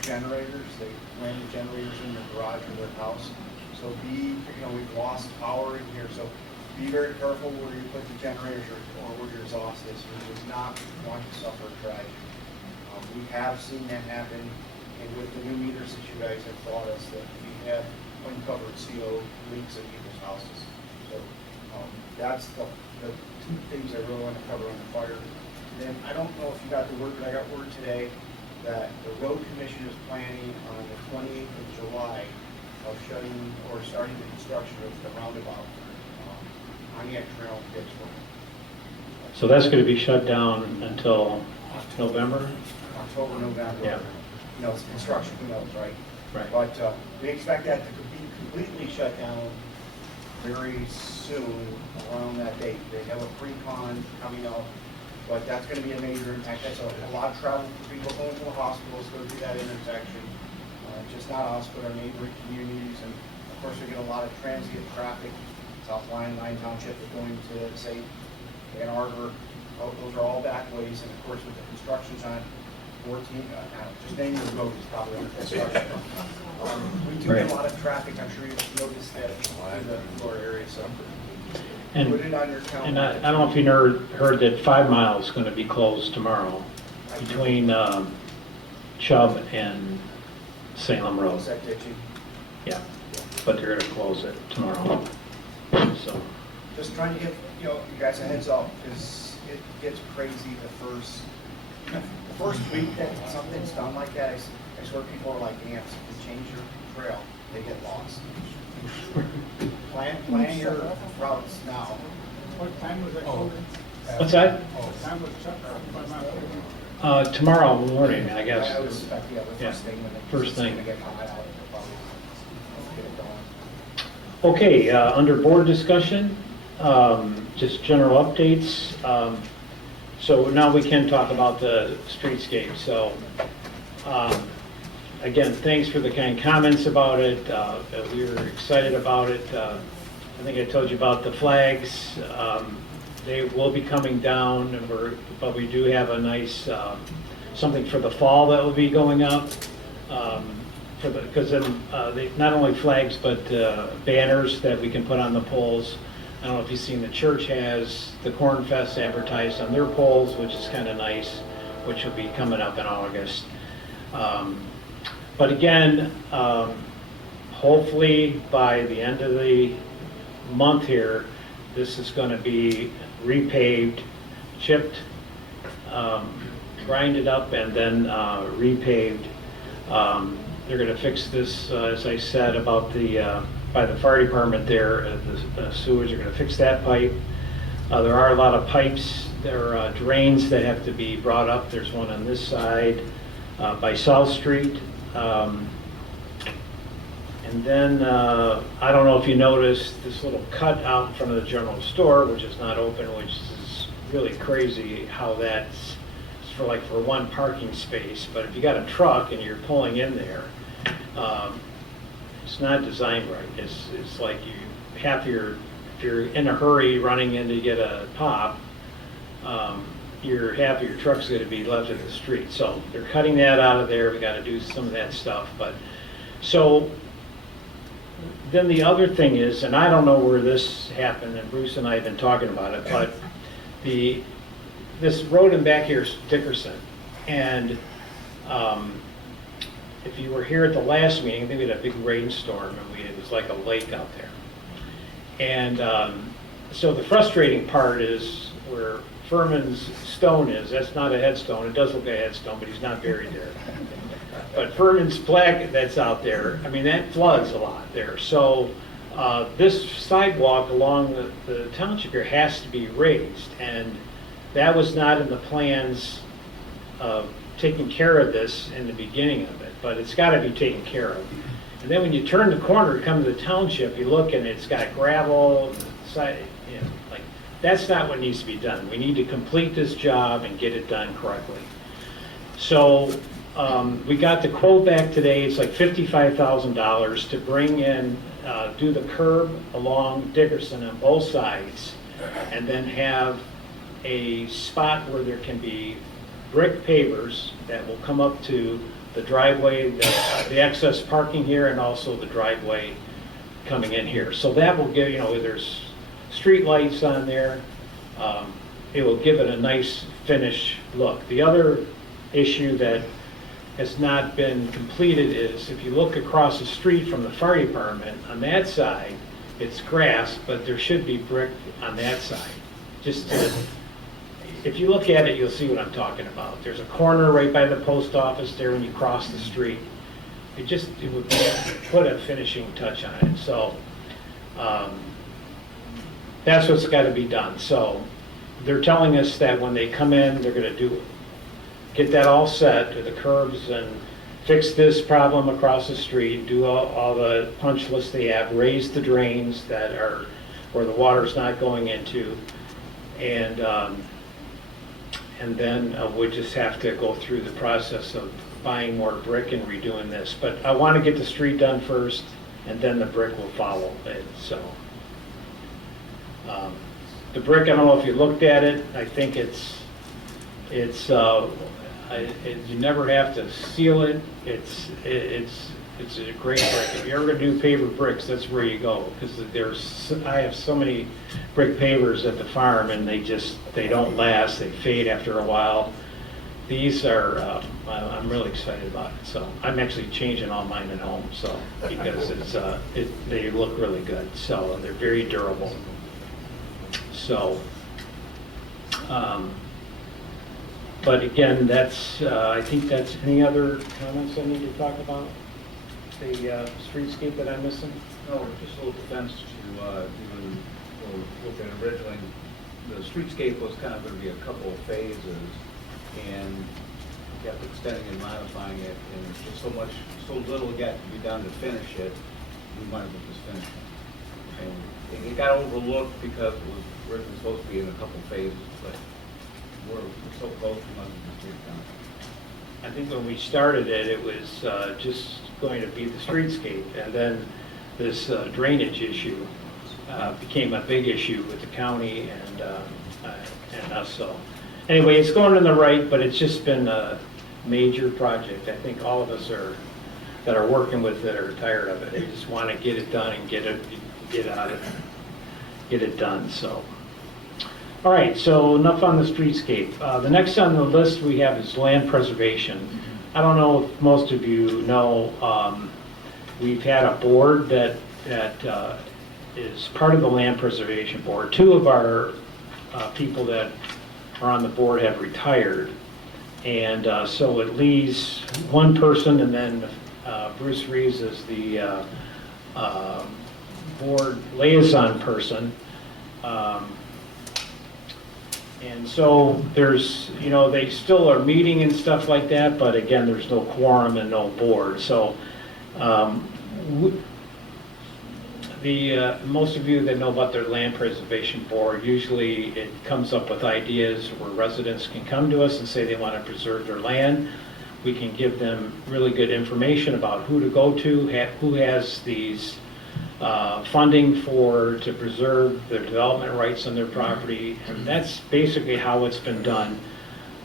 generators. They ran the generators in their garage or their house. So we've lost power in here. So be very careful where you put the generators or where your exhaust is. We would not want to suffer a tragedy. We have seen that happen, and with the new meters that you guys have taught us, that we have uncovered CO leaks at people's houses. So that's the 2 things I really want to cover on the fire. And then I don't know if you got the word, but I got word today that the road commission is planning on the 28th of July of starting the construction of the roundabout Pontiac Trail in Pittsburgh. So that's going to be shut down until November? October, November. Yeah. you know, it's construction, who knows, right? Right. But we expect that to be completely shut down very soon, around that date. They have a pre-con coming up, but that's gonna be a major impact. That's a lot of travel for people going to the hospitals, go through that intersection. Just not us, but our neighboring communities, and of course, we get a lot of transient traffic. South Lyon Township is going to, say, Ann Arbor. Those are all back ways, and of course, with the constructions on 14, just naming the road is probably under construction. We do get a lot of traffic. I'm sure you've noticed that in the Florida area, so And, put it on your calendar. and I don't know if you heard that 5 Mile is going to be closed tomorrow between Chubb and Salem Road. Close that ditching. Yeah, but they're going to close it tomorrow. So, Just trying to give, you guys a heads up, because it gets crazy the first week that something's done like that. I swear people are like ants. If you change your trail, they get lost. Plan your routes now. What time was that closed? what's that? What time was Chuck, 5 Mile? Tomorrow morning, I guess. I would expect, the Yeah, first thing when first it's thing. gonna get hot out, they'll probably get it going. Okay, under board discussion, just general updates. So now we can talk about the streetscape. So, again, thanks for the kind comments about it. We were excited about it. I think I told you about the flags. They will be coming down, and but we do have a nice, something for the fall that will be going up. Because then they not only flags but banners that we can put on the poles. I don't know if you've seen, the church has the Corn Fest advertised on their poles, which is kind of nice, which will be coming up in August. But again, hopefully by the end of the month here, this is going to be repaved, chipped, grinded up, and then repaved. They're going to fix this, as I said, about the, by the fire department there, the sewers are going to fix that pipe. There are a lot of pipes, there are drains that have to be brought up. There's one on this side by South Street. And then, I don't know if you noticed this little cut out in front of the general store, which is not open, which is really crazy how that's for one parking space. But if you got a truck and you're pulling in there, it's not designed right. It's like if you're in a hurry running in to get a pop, half of your truck's going to be left in the street. So they're cutting that out of there. We got to do some of that stuff. But so then the other thing is, and I don't know where this happened, and Bruce and I have been talking about it, but this road in back here is Dickerson, and if you were here at the last meeting, I think we had a big rainstorm, and it was like a lake out there. And so the frustrating part is where Furman's stone is. That's not a headstone. It does look like a headstone, but he's not buried there. But Furman's plaque that's out there, I mean, that floods a lot there. So this sidewalk along the township here has to be raised, and that was not in the plans of taking care of this in the beginning of it, but it's got to be taken care of. And then when you turn the corner, come to the township, you look and it's got gravel, like that's not what needs to be done. We need to complete this job and get it done correctly. So we got the quote back today. It's like $55,000 to bring in, do the curb along Dickerson on both sides, and then have a spot where there can be brick pavers that will come up to the driveway, the excess parking here, and also the driveway coming in here. So that will give, there's street lights on there. It will give it a nice finish look. The other issue that has not been completed is if you look across the street from the fire department, on that side, it's grass, but there should be brick on that side. If you look at it, you'll see what I'm talking about. There's a corner right by the post office there when you cross the street. It would put a finishing touch on it. So that's what's got to be done. So they're telling us that when they come in, they're going to get that all set, the curbs and fix this problem across the street, do all the punch lists they have, raise the drains that are, where the water's not going into, and then we just have to go through the process of buying more brick and redoing this. But I want to get the street done first, and then the brick will follow it, so. The brick, I don't know if you looked at it, I think you never have to seal it. It's a great brick. If you're ever gonna do paver bricks, that's where you go, because I have so many brick pavers at the farm, and they don't last, they fade after a while. These are, I'm really excited about it, so I'm actually changing all mine at home, so, because they look really good, so they're very durable. So, but again, I think that's, any other comments I need to talk about? The streetscape that I'm missing? No, just a little defense to even, looking originally, the streetscape was kind of going to be a couple of phases, and we kept extending and modifying it, and there's just so little got to be done to finish it, we might as well just finish it. And it got overlooked because it was originally supposed to be in a couple phases, but we're so close, we might as well just get it done. I think when we started it, it was just going to be the streetscape, and then this drainage issue became a big issue with the county and us. So anyway, it's going in the right, but it's just been a major project. I think all of us that are working with it are tired of it. They just want to get it done and get it done. So. All right, so enough on the streetscape. The next on the list we have is land preservation. I don't know if most of you know, we've had a board that is part of the land preservation board. Two of our people that are on the board have retired, and so it leaves one person, and then Bruce Reeves is the board liaison person. And so there's, they still are meeting and stuff like that, but again, there's no quorum and no board. So most of you that know about their land preservation board, usually it comes up with ideas where residents can come to us and say they want to preserve their land. We can give them really good information about who to go to, who has these funding to preserve their development rights on their property, and that's basically how it's been done.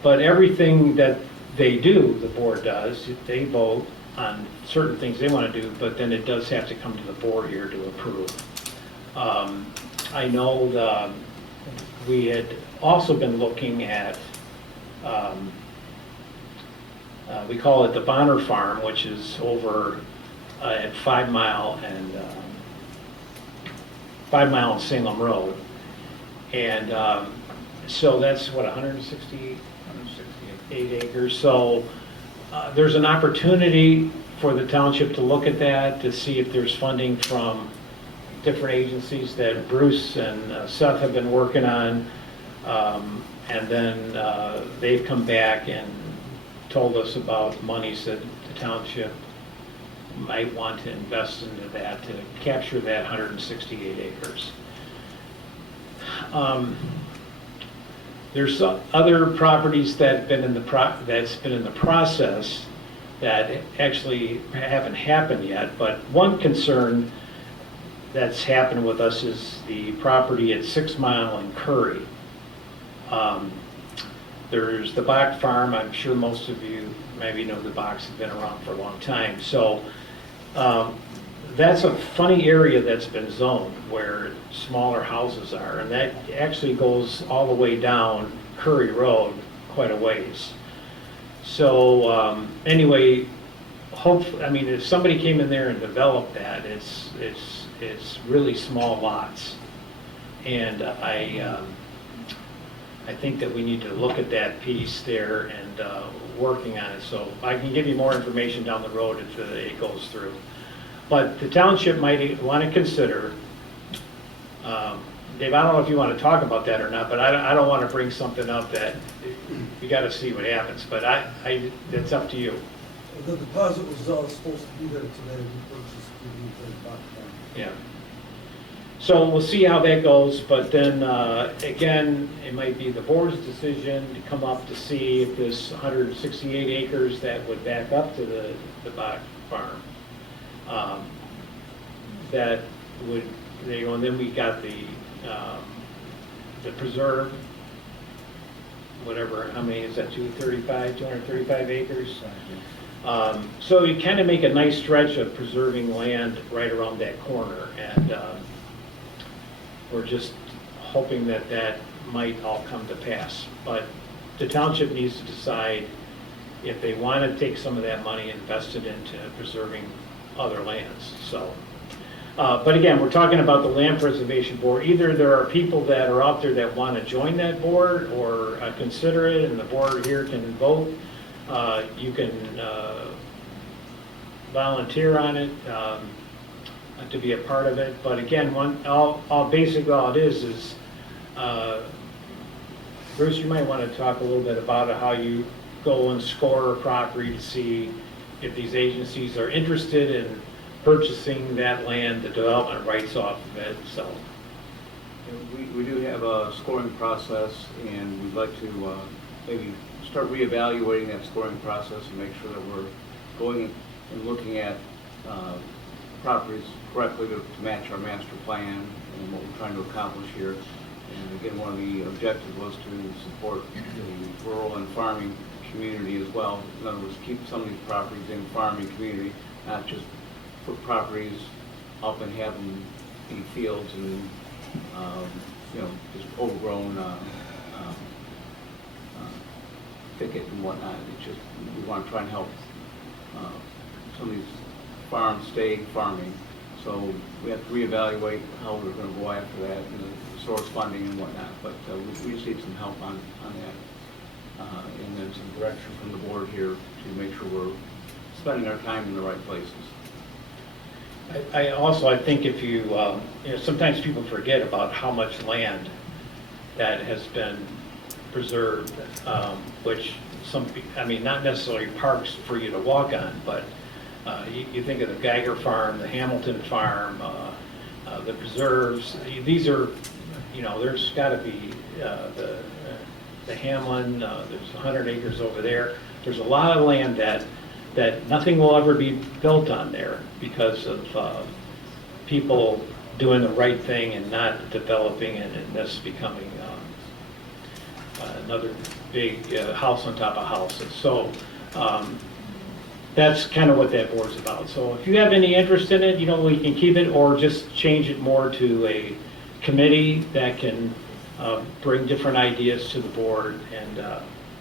But everything that they do, the board does, they vote on certain things they want to do, but then it does have to come to the board here to approve. I know we had also been looking at, we call it the Bonner Farm, which is over at 5 Mile and Salem Road. And so that's what, 168 acres. So there's an opportunity for the township to look at that, to see if there's funding from different agencies that Bruce and Seth have been working on. And then they've come back and told us about monies that the township might want to invest into that to capture that 168 acres. There's other properties that's been in the process that actually haven't happened yet, but one concern that's happened with us is the property at 6 Mile and Curry. There's the Bach Farm. I'm sure most of you maybe know the Bachs have been around for a long time. So that's a funny area that's been zoned where smaller houses are, and that actually goes all the way down Curry Road quite a ways. So anyway, if somebody came in there and developed that, it's really small lots, and I think that we need to look at that piece there and working on it. So I can give you more information down the road if it goes through. But the township might want to consider, Dave, I don't know if you want to talk about that or not, but I don't want to bring something up that we got to see what happens. But it's up to you. The deposit was supposed to be there today, we purchased the back then. Yeah. So we'll see how that goes, but then, again, it might be the board's decision to come up to see if this 168 acres that would back up to the Bach farm, that would, you know, and then we got the preserve, whatever, how many is that, 235 acres? So you kind of make a nice stretch of preserving land right around that corner, and we're just hoping that that might all come to pass. But the township needs to decide if they want to take some of that money and invest it into preserving other lands. So, but again, we're talking about the Land Preservation Board. Either there are people that are out there that want to join that board or consider it, and the board here can vote. You can volunteer on it to be a part of it. But again, basically all it is Bruce, you might want to talk a little bit about it, how you go and score a property to see if these agencies are interested in purchasing that land, the development rights off of it. So We do have a scoring process, and we'd like to maybe start reevaluating that scoring process and make sure that we're going and looking at properties correctly to match our master plan and what we're trying to accomplish here. And again, one of the objectives was to support the rural and farming community as well. In other words, keep some of these properties in farming community, not just put properties up and have them be fields and just overgrown thicket and whatnot. It's just, we want to try and help some of these farms stay farming. So we have to reevaluate how we're going to go after that and the source funding and whatnot. But we just need some help on that. And then some direction from the board here to make sure we're spending our time in the right places. I think if you sometimes people forget about how much land that has been preserved, which not necessarily parks for you to walk on, but you think of the Geiger Farm, the Hamilton Farm, the preserves. These are, there's got to be the Hamlin. There's 100 acres over there. There's a lot of land that nothing will ever be built on there because of people doing the right thing and not developing it, and this becoming another big house on top of houses. So that's kind of what that board's about. So if you have any interest in it, we can keep it or just change it more to a committee that can bring different ideas to the board, and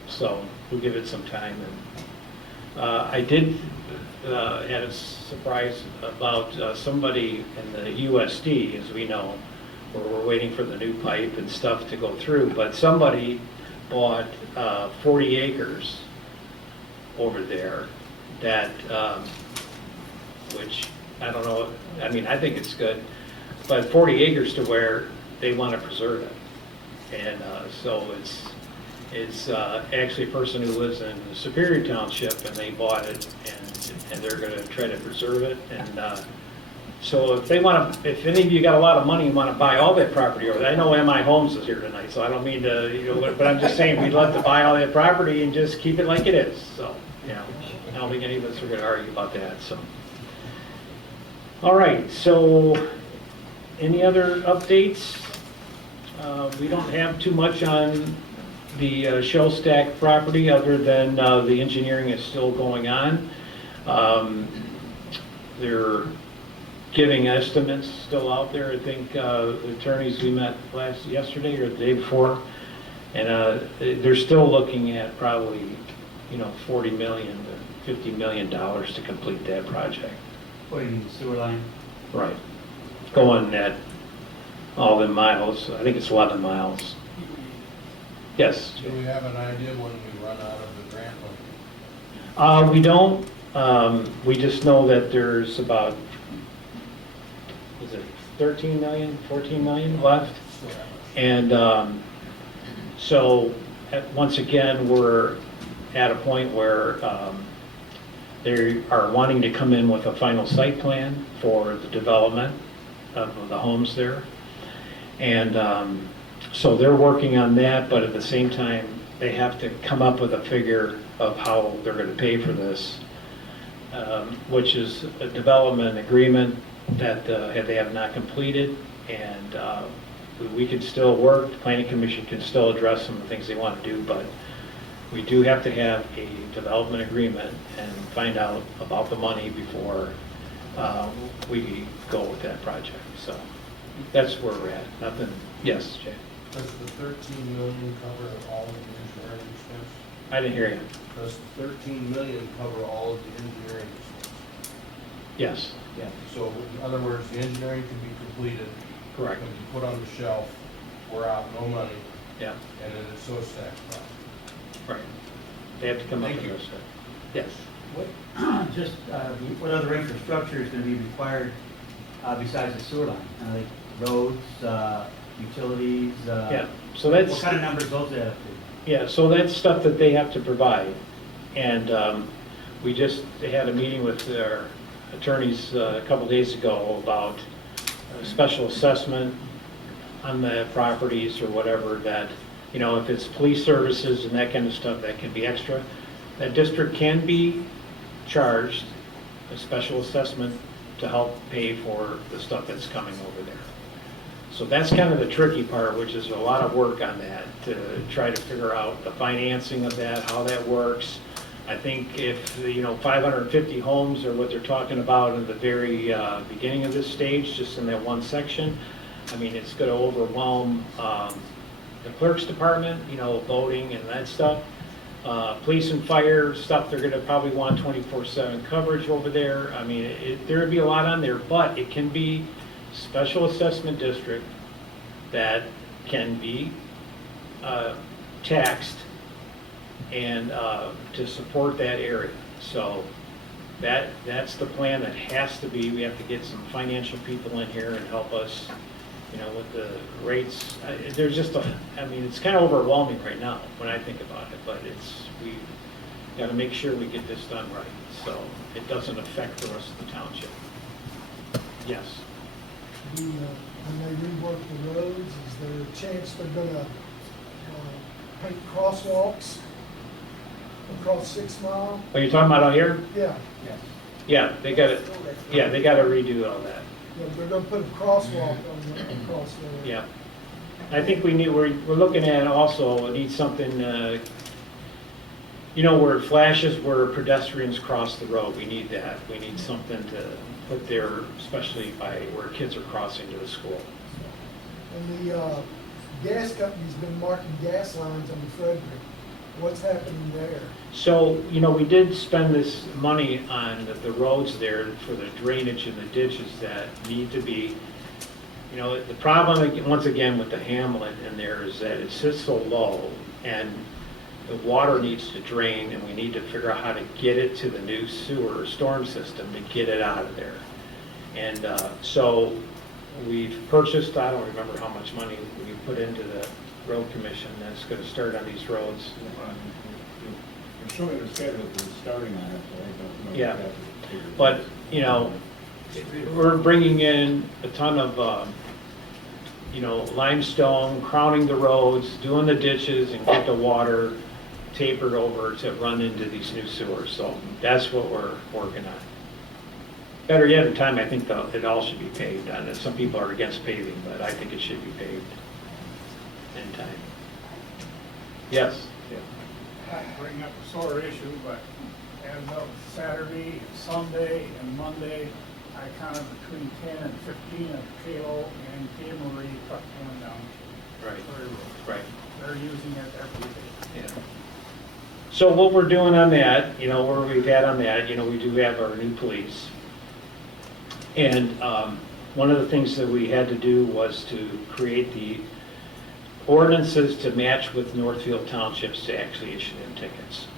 so we'll give it some time. And I did had a surprise about somebody in the USD, as we know, where we're waiting for the new pipe and stuff to go through, but somebody bought 40 acres over there that, which I don't know, I think it's good, but 40 acres to where they want to preserve it. And so it's actually a person who lives in Superior Township, and they bought it, and they're going to try to preserve it. And so if any of you got a lot of money and want to buy all that property over there, I know MI Homes is here tonight, so I don't mean to, but I'm just saying we'd love to buy all that property and just keep it like it is. So, I don't think any of us are going to argue about that. So, all right. So, any other updates? We don't have too much on the Shell Stack property other than the engineering is still going on. They're giving estimates still out there. I think the attorneys we met yesterday or the day before, and they're still looking at probably $40 million to $50 million to complete that project. Putting sewer line? Right. Going at all the miles. I think it's 11 miles. Yes. Do we have an idea when we run out of the grant money? We don't. We just know that there's about, is it 13 million, 14 million left? And once again, we're at a point where They are wanting to come in with a final site plan for the development of the homes there. And so they're working on that, but at the same time, they have to come up with a figure of how they're going to pay for this, which is a development agreement that they have not completed. And we can still work, the planning commission can still address some of the things they want to do, but we do have to have a development agreement and find out about the money before we go with that project. So that's where we're at. Nothing, yes, Jay? Does the 13 million cover all of the engineering expense? I didn't hear you. Does the 13 million cover all of the engineering expense? Yes. Yeah. So in other words, the engineering can be completed. Correct. Can be put on the shelf, we're out, no money, Yeah, and then it's so stacked up. right. They have to come up Thank with you. those. Yes. What other infrastructure is going to be required besides the sewer line? Like roads, utilities? Yeah, so that's. What kind of numbers those add up to? Yeah, so that's stuff that they have to provide. And we just had a meeting with their attorneys a couple days ago about a special assessment on the properties or whatever that, you know, if it's police services and that kind of stuff, that can be extra. That district can be charged a special assessment to help pay for the stuff that's coming over there. So that's kind of the tricky part, which is a lot of work on that to try to figure out the financing of that, how that works. I think if, you know, 550 homes are what they're talking about in the very beginning of this stage, just in that one section, I mean, it's going to overwhelm the clerk's department, you know, voting and that stuff. Police and fire stuff, they're going to probably want 24/7 coverage over there. I mean, there would be a lot on there, but it can be special assessment district that can be taxed and to support that area. So that's the plan that has to be. We have to get some financial people in here and help us, you know, with the rates. There's just I mean, it's kind of overwhelming right now when I think about it, but we got to make sure we get this done right so it doesn't affect the rest of the township. Yes. When they rework the roads, is there a chance they're gonna paint crosswalks across 6 Mile? Are you talking about out here? Yeah, Yeah, they got to. Yeah, they got to redo all that. yeah, they're gonna put a crosswalk across there. Yeah. I think we're looking at also, need something, you know, where it flashes where pedestrians cross the road. We need that. We need something to put there, especially by where kids are crossing to the school. And the gas company's been marking gas lines on Frederick. What's happening there? So, you know, we did spend this money on the roads there for the drainage and the ditches that need to be, you know, the problem, once again, with the hamlet in there is that it sits so low and the water needs to drain and we need to figure out how to get it to the new sewer storm system to get it out of there. And so we've purchased, I don't remember how much money we put into the road commission that's going to start on these roads. I'm showing the schedule for starting on it, so I don't know. Yeah, but, you know, we're bringing in a ton of, you know, limestone, crowning the roads, doing the ditches, and get the water tapered over to run into these new sewers. So that's what we're working on. Better yet, in time, I think it all should be paved. And some people are against paving, but I think it should be paved in time. Yes? Bring up a sore issue, but as of Saturday, Sunday, and Monday, I counted between 10 and 15 of KO and K. Marie trucks going down. Right. Prairie Road. Right. They're using it every day. Yeah. So what we're doing on that, you know, where we've had on that, you know, we do have our new police. And one of the things that we had to do was to create the ordinances to match with Northfield Townships to actually issue them tickets.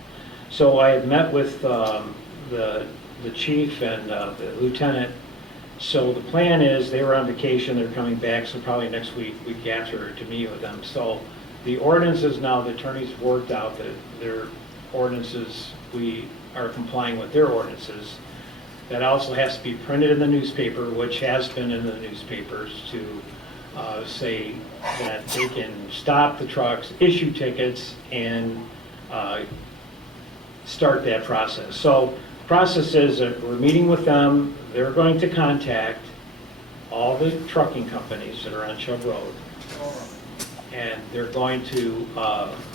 So I had met with the chief and the lieutenant. So the plan is they were on vacation, they're coming back, so probably next week after to meet with them. So the ordinances now, the attorneys worked out that they're ordinances, we are complying with their ordinances. That also has to be printed in the newspaper, which has been in the newspapers, to say that they can stop the trucks, issue tickets, and start that process. So the process is that we're meeting with them. They're going to contact all the trucking companies that are on Chubb Road, and they're going to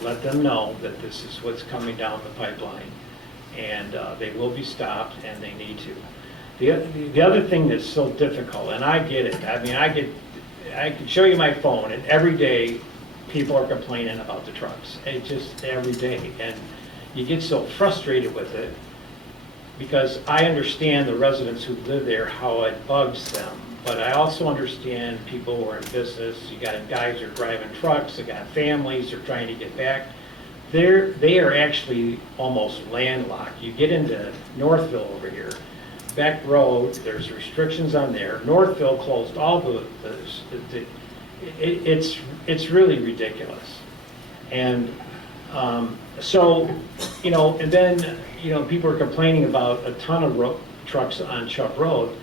let them know that this is what's coming down the pipeline, and they will be stopped, and they need to. The other thing that's so difficult, and I get it, I mean, I can show you my phone, and every day people are complaining about the trucks. It just every day, and you get so frustrated with it, because I understand the residents who live there, how it bugs them. But I also understand people who are in business. You got guys who are driving trucks, they got families, they're trying to get back. They are actually almost landlocked. You get into Northville over here, Beck Road, there's restrictions on there. Northville closed all it's really ridiculous. And so, you know, and then, you know, people are complaining about a ton of trucks on Chubb Road.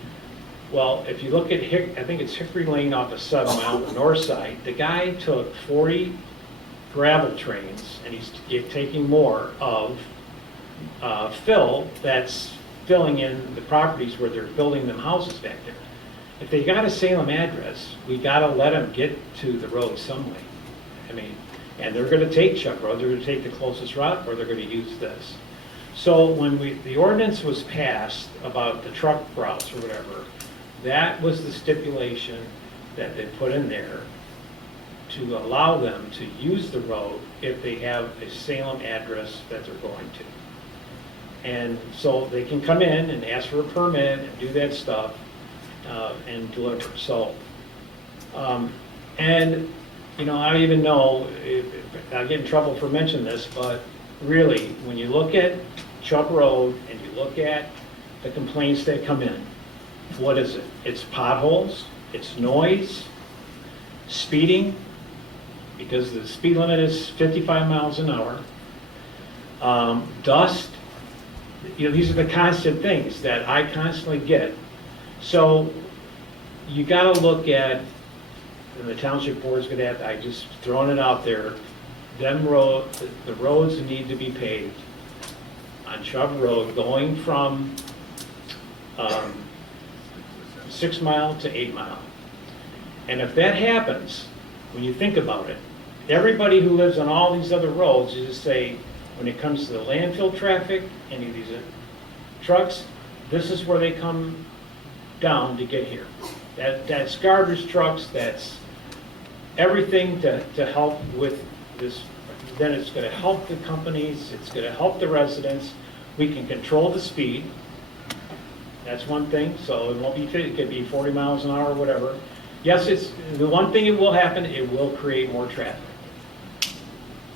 Well, if you look at, I think it's Hickory Lane off of 7 Mile, the north side, the guy took 40 gravel trains, and he's taking more of fill that's filling in the properties where they're building them houses back there. If they got a Salem address, we gotta let them get to the road some way. I mean, and they're gonna take Chubb Road, they're gonna take the closest route, or they're gonna use this. So when the ordinance was passed about the truck routes or whatever, that was the stipulation that they put in there to allow them to use the road if they have a Salem address that they're going to. And so they can come in and ask for a permit and do that stuff and deliver. So, and, you know, I don't even know, if I get in trouble for mentioning this, but really, when you look at Chubb Road and you look at the complaints that come in, what is it? It's potholes, it's noise, speeding, because the speed limit is 55 miles an hour, dust. You know, these are the constant things that I constantly get. So you got to look at, and the township board's going to have, I just throwing it out there, the roads need to be paved on Chubb Road going from 6 Mile to 8 Mile. And if that happens, when you think about it, everybody who lives on all these other roads, you just say, when it comes to the landfill traffic, any of these trucks, this is where they come down to get here. That's garbage trucks, that's everything to help with this. Then it's going to help the companies, it's going to help the residents. We can control the speed. That's one thing, so it won't be, it could be 40 miles an hour or whatever. Yes, it's the one thing it will happen, it will create more traffic.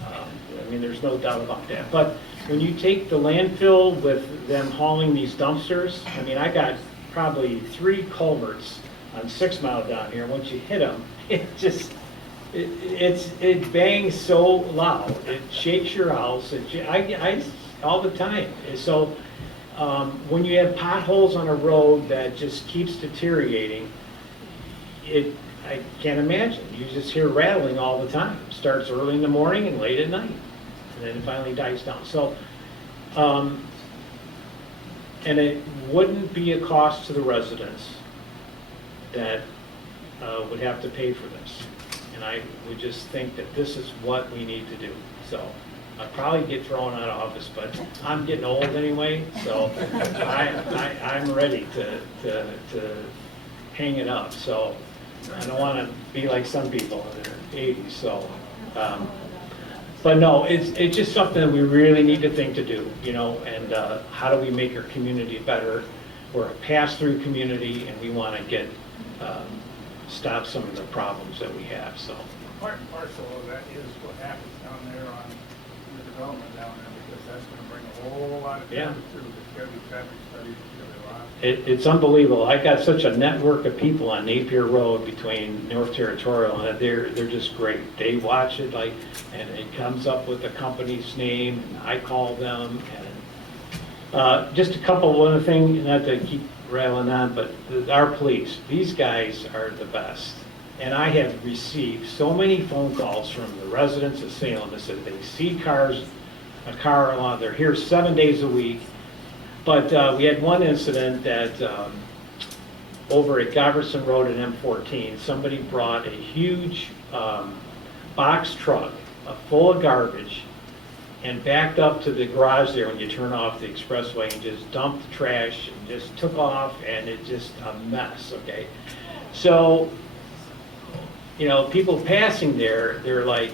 I mean, there's no doubt about that. But when you take the landfill with them hauling these dumpsters, I mean, I got probably 3 culverts on 6 Mile down here. Once you hit them, it just, it bangs so loud. It shakes your house. I all the time. So when you have potholes on a road that just keeps deteriorating, I can't imagine. You just hear rattling all the time. It starts early in the morning and late at night, and then it finally dies down. So, and it wouldn't be a cost to the residents that would have to pay for this. And I would just think that this is what we need to do. So I'd probably get thrown out of office, but I'm getting old anyway, so I'm ready to hang it up. So I don't want to be like some people in their 80s. So, but no, it's just something that we really need to think to do, you know. And how do we make our community better? We're a pass-through community, and we want to get stop some of the problems that we have. So Part and parcel of that is what happens down there on the development down there, because that's going to bring a whole lot lot of Yeah. traffic too, there's gotta be traffic studies, there's gotta be a lot. It's unbelievable. I got such a network of people on Napier Road between North Territorial, and they're just great. They watch it like, and it comes up with the company's name, and I call them, and just a couple, one other thing, not to keep rattling on, but our police, these guys are the best. And I have received so many phone calls from the residents of Salem that said they see a car along, they're here 7 days a week. But we had one incident that over at Goverson Road and M14, somebody brought a huge box truck full of garbage and backed up to the garage there when you turn off the expressway and just dumped the trash and just took off, and it's just a mess, okay? So, you know, people passing there, they're like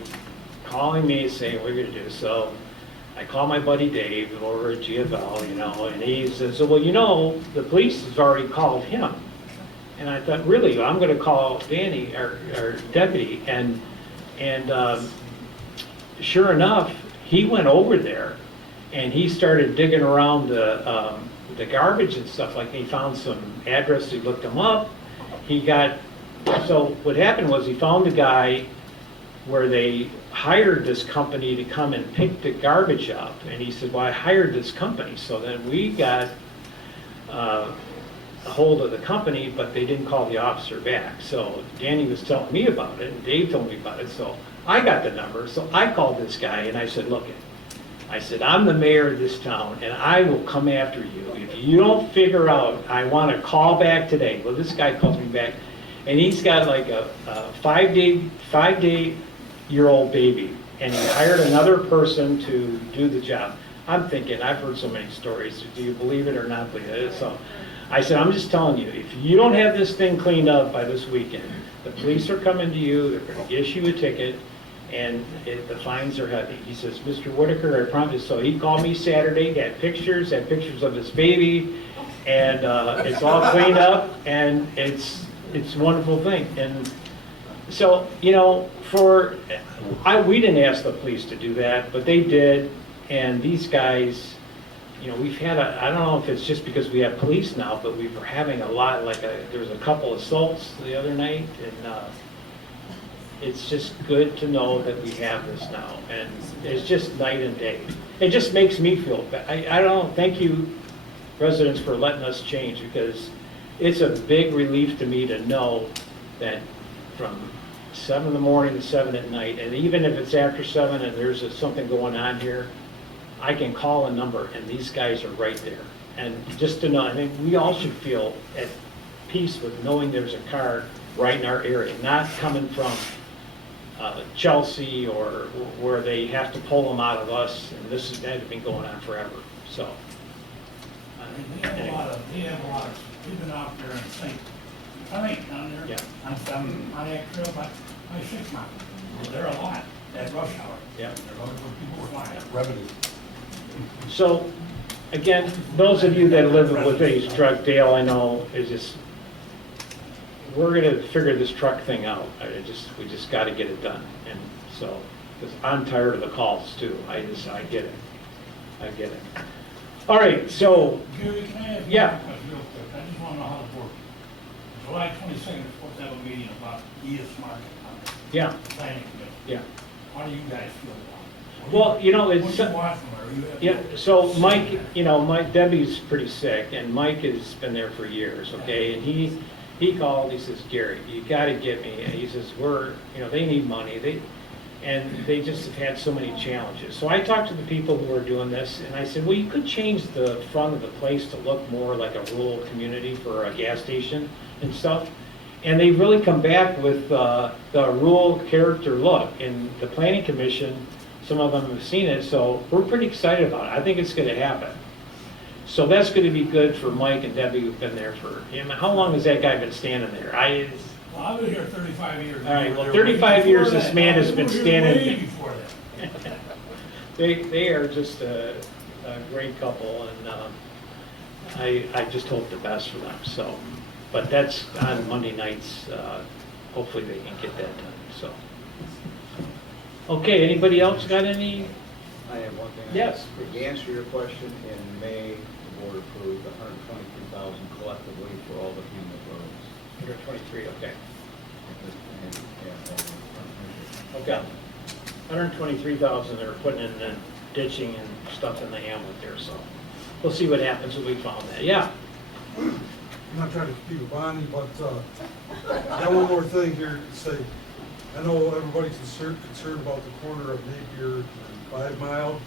calling me saying, what are you gonna do? So I call my buddy Dave over at GFL, you know, and he says, well, you know, the police has already called him. And I thought, really? I'm gonna call Danny, our deputy, and sure enough, he went over there and he started digging around the garbage and stuff, like he found some address, he looked them up. So what happened was he found the guy where they hired this company to come and pick the garbage up, and he said, well, I hired this company. So then we got a hold of the company, but they didn't call the officer back. So Danny was telling me about it, and Dave told me about it, so I got the number. So I called this guy and I said, look, I said, I'm the mayor of this town and I will come after you. If you don't figure out, I want to call back today. Well, this guy calls me back, and he's got like a five-day-year-old baby, and he hired another person to do the job. I'm thinking, I've heard so many stories. Do you believe it or not believe it? So I said, I'm just telling you, if you don't have this thing cleaned up by this weekend, the police are coming to you, they're going to issue a ticket, and the fines are heavy. He says, Mr. Whitaker, I promise. So he called me Saturday, had pictures of his baby, and it's all cleaned up, and it's a wonderful thing. And so, you know, we didn't ask the police to do that, but they did, and these guys, you know, we've had I don't know if it's just because we have police now, but we were having a lot, there was a couple assaults the other night, and it's just good to know that we have this now, and it's just night and day. It just makes me feel bad. I don't know, thank you, residents, for letting us change, because it's a big relief to me to know that from 7 in the morning to 7 at night, and even if it's after 7 and there's something going on here, I can call a number and these guys are right there. And just to know, I think we all should feel at peace with knowing there's a car right in our area, not coming from Chelsea or where they have to pull them out of us, and that has been going on forever, so. We have a lot of, we've been out there and think down there. Yeah. On that trail by 6 Mile. There are a lot at rush hour. Yeah. There's other people flying. Revenue. So, again, those of you that live with these truck, Dale, I know, is just, we're gonna figure this truck thing out. We just gotta get it done. And so, because I'm tired of the calls too. I get it. All right, so, Gary, can I ask yeah. one question real quick? I just want to know how it works. July 22nd, we're supposed to have a meeting about ES Market on the Yeah. planning committee. Yeah. How do you guys feel about it? Well, you know, What it's, do you want from her? yeah, so Mike, you know, Debbie's pretty sick, and Mike has been there for years, okay? And he called, he says, Gary, you gotta get me, and he says, they need money, and they just have had so many challenges. So I talked to the people who are doing this, and I said, well, you could change the front of the place to look more like a rural community for a gas station and stuff. And they really come back with the rural character look. And the planning commission, some of them have seen it, so we're pretty excited about it. I think it's gonna happen. So that's gonna be good for Mike and Debbie, who've been there for, how long has that guy been standing there? Well, I've been here 35 years. All right, well, 35 years this man has been standing. Way before that. They are just a great couple, and I just hope the best for them, so. But that's on Monday nights, hopefully they can get that done, so. Okay, anybody else got any? I have one thing. Yes, To answer your question, in May, the board approved 123,000 collectively for all the Hamlet roads. 123, okay. And, yeah, Okay. 123,000 they're putting in the ditching and stuff in the hamlet there, so we'll see what happens when we found that. Yeah, I'm not trying to compete with Bonnie, but, I got one more thing here to say. I know everybody's concerned about the corner of Napier and 5 Mile.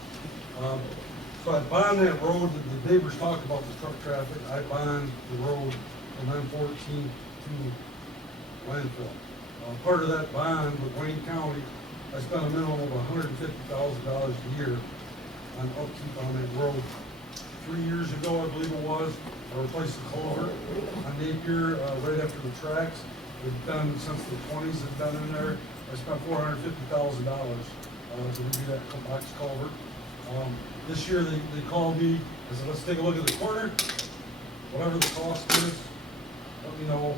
So I bond that road, the neighbors talk about the truck traffic, I bond the road from M14 to landfill. Part of that bond with Wayne County, I spent a minimum of $150,000 a year on upkeep on that road. 3 years ago, I believe it was, I replaced the culvert on Napier, right after the tracks. We've done, since the 20s, have done in there. I spent $450,000 to redo that box culvert. This year, they called me, I said, let's take a look at the corner. Whatever the cost is, let me know.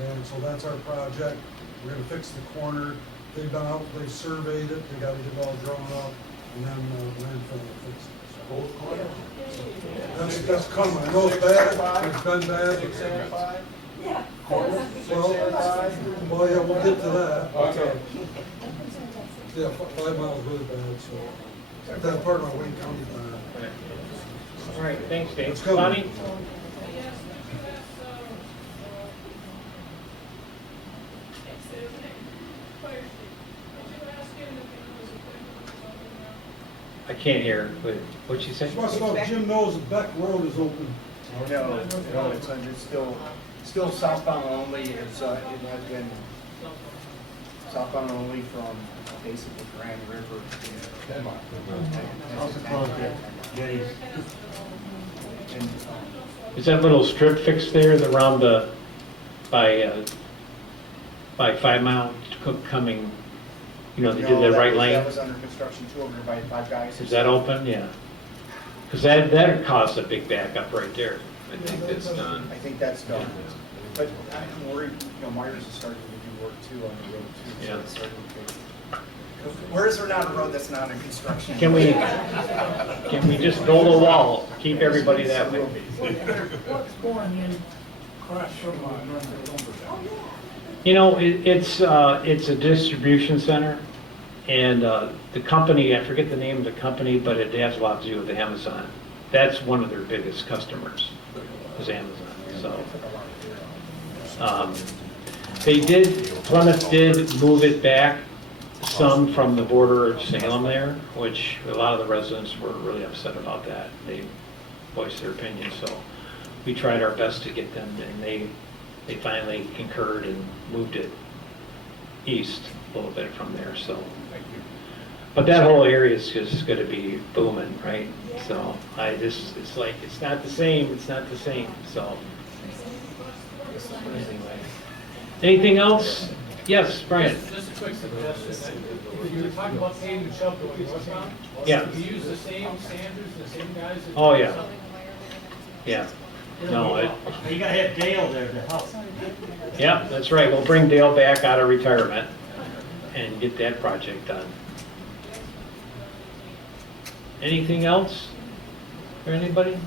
And so that's our project. We're gonna fix the corner. They've been out, they've surveyed it, they got it all drawn up, and then the landfill will fix it. Both corners? That's coming. I know it's bad, it's been bad. 675? Yeah. Well, yeah, we'll get to that. Okay. Yeah, 5 miles really bad, so that part of our Wayne County plan. all right, thanks, Dave. It's coming. Bonnie? Yes, we could ask, there's a fire chief. Did you ask him if he was appointed or something? I can't hear, what'd she say? She wants to know if Jim knows that Beck Road is open. No, it's still southbound only. It has been southbound only from basically Grand River to Denmark. Also closed at Getty's. And, Is that little strip fixed there around the, by 5 Mile coming, you know, they did the right lane? That was under construction too, over by 5 Guys. Is that open? Yeah. Because that caused a big backup right there. I think that's done. I think that's done. But I'm worried, you know, Myers is starting to do work too on the road too. So Yeah. it's starting to- Where is there not a road that's not in construction? Can we just build a wall, keep everybody that way? What's going in across from You know, it's a distribution center, and the company, I forget the name of the company, but it has a lot to do with Amazon. That's one of their biggest customers, is Amazon, so. Plymouth did move it back some from the border of Salem there, which a lot of the residents were really upset about that. They voiced their opinion, so we tried our best to get them, and they finally concurred and moved it east a little bit from there, so. But that whole area is just gonna be booming, right? So it's like, it's not the same, so. Anyway. Anything else? Yes, Brian? Just a quick suggestion. You were talking about paving and shovel going northbound. Yeah. Do you use the same standards, the same guys? that Oh, do yeah. something? Yeah. No, You gotta have Dale there to help. yeah, that's right. We'll bring Dale back out of retirement and get that project done. Anything else for anybody?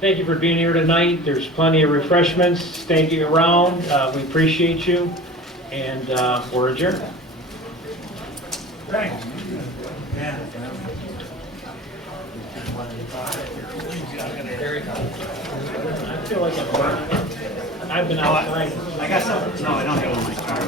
Thank you for being here tonight. There's plenty of refreshments. Stay around. We appreciate you, and we're adjourned. Thanks. I feel like I've been outside. I got some, no, I don't have one in my car.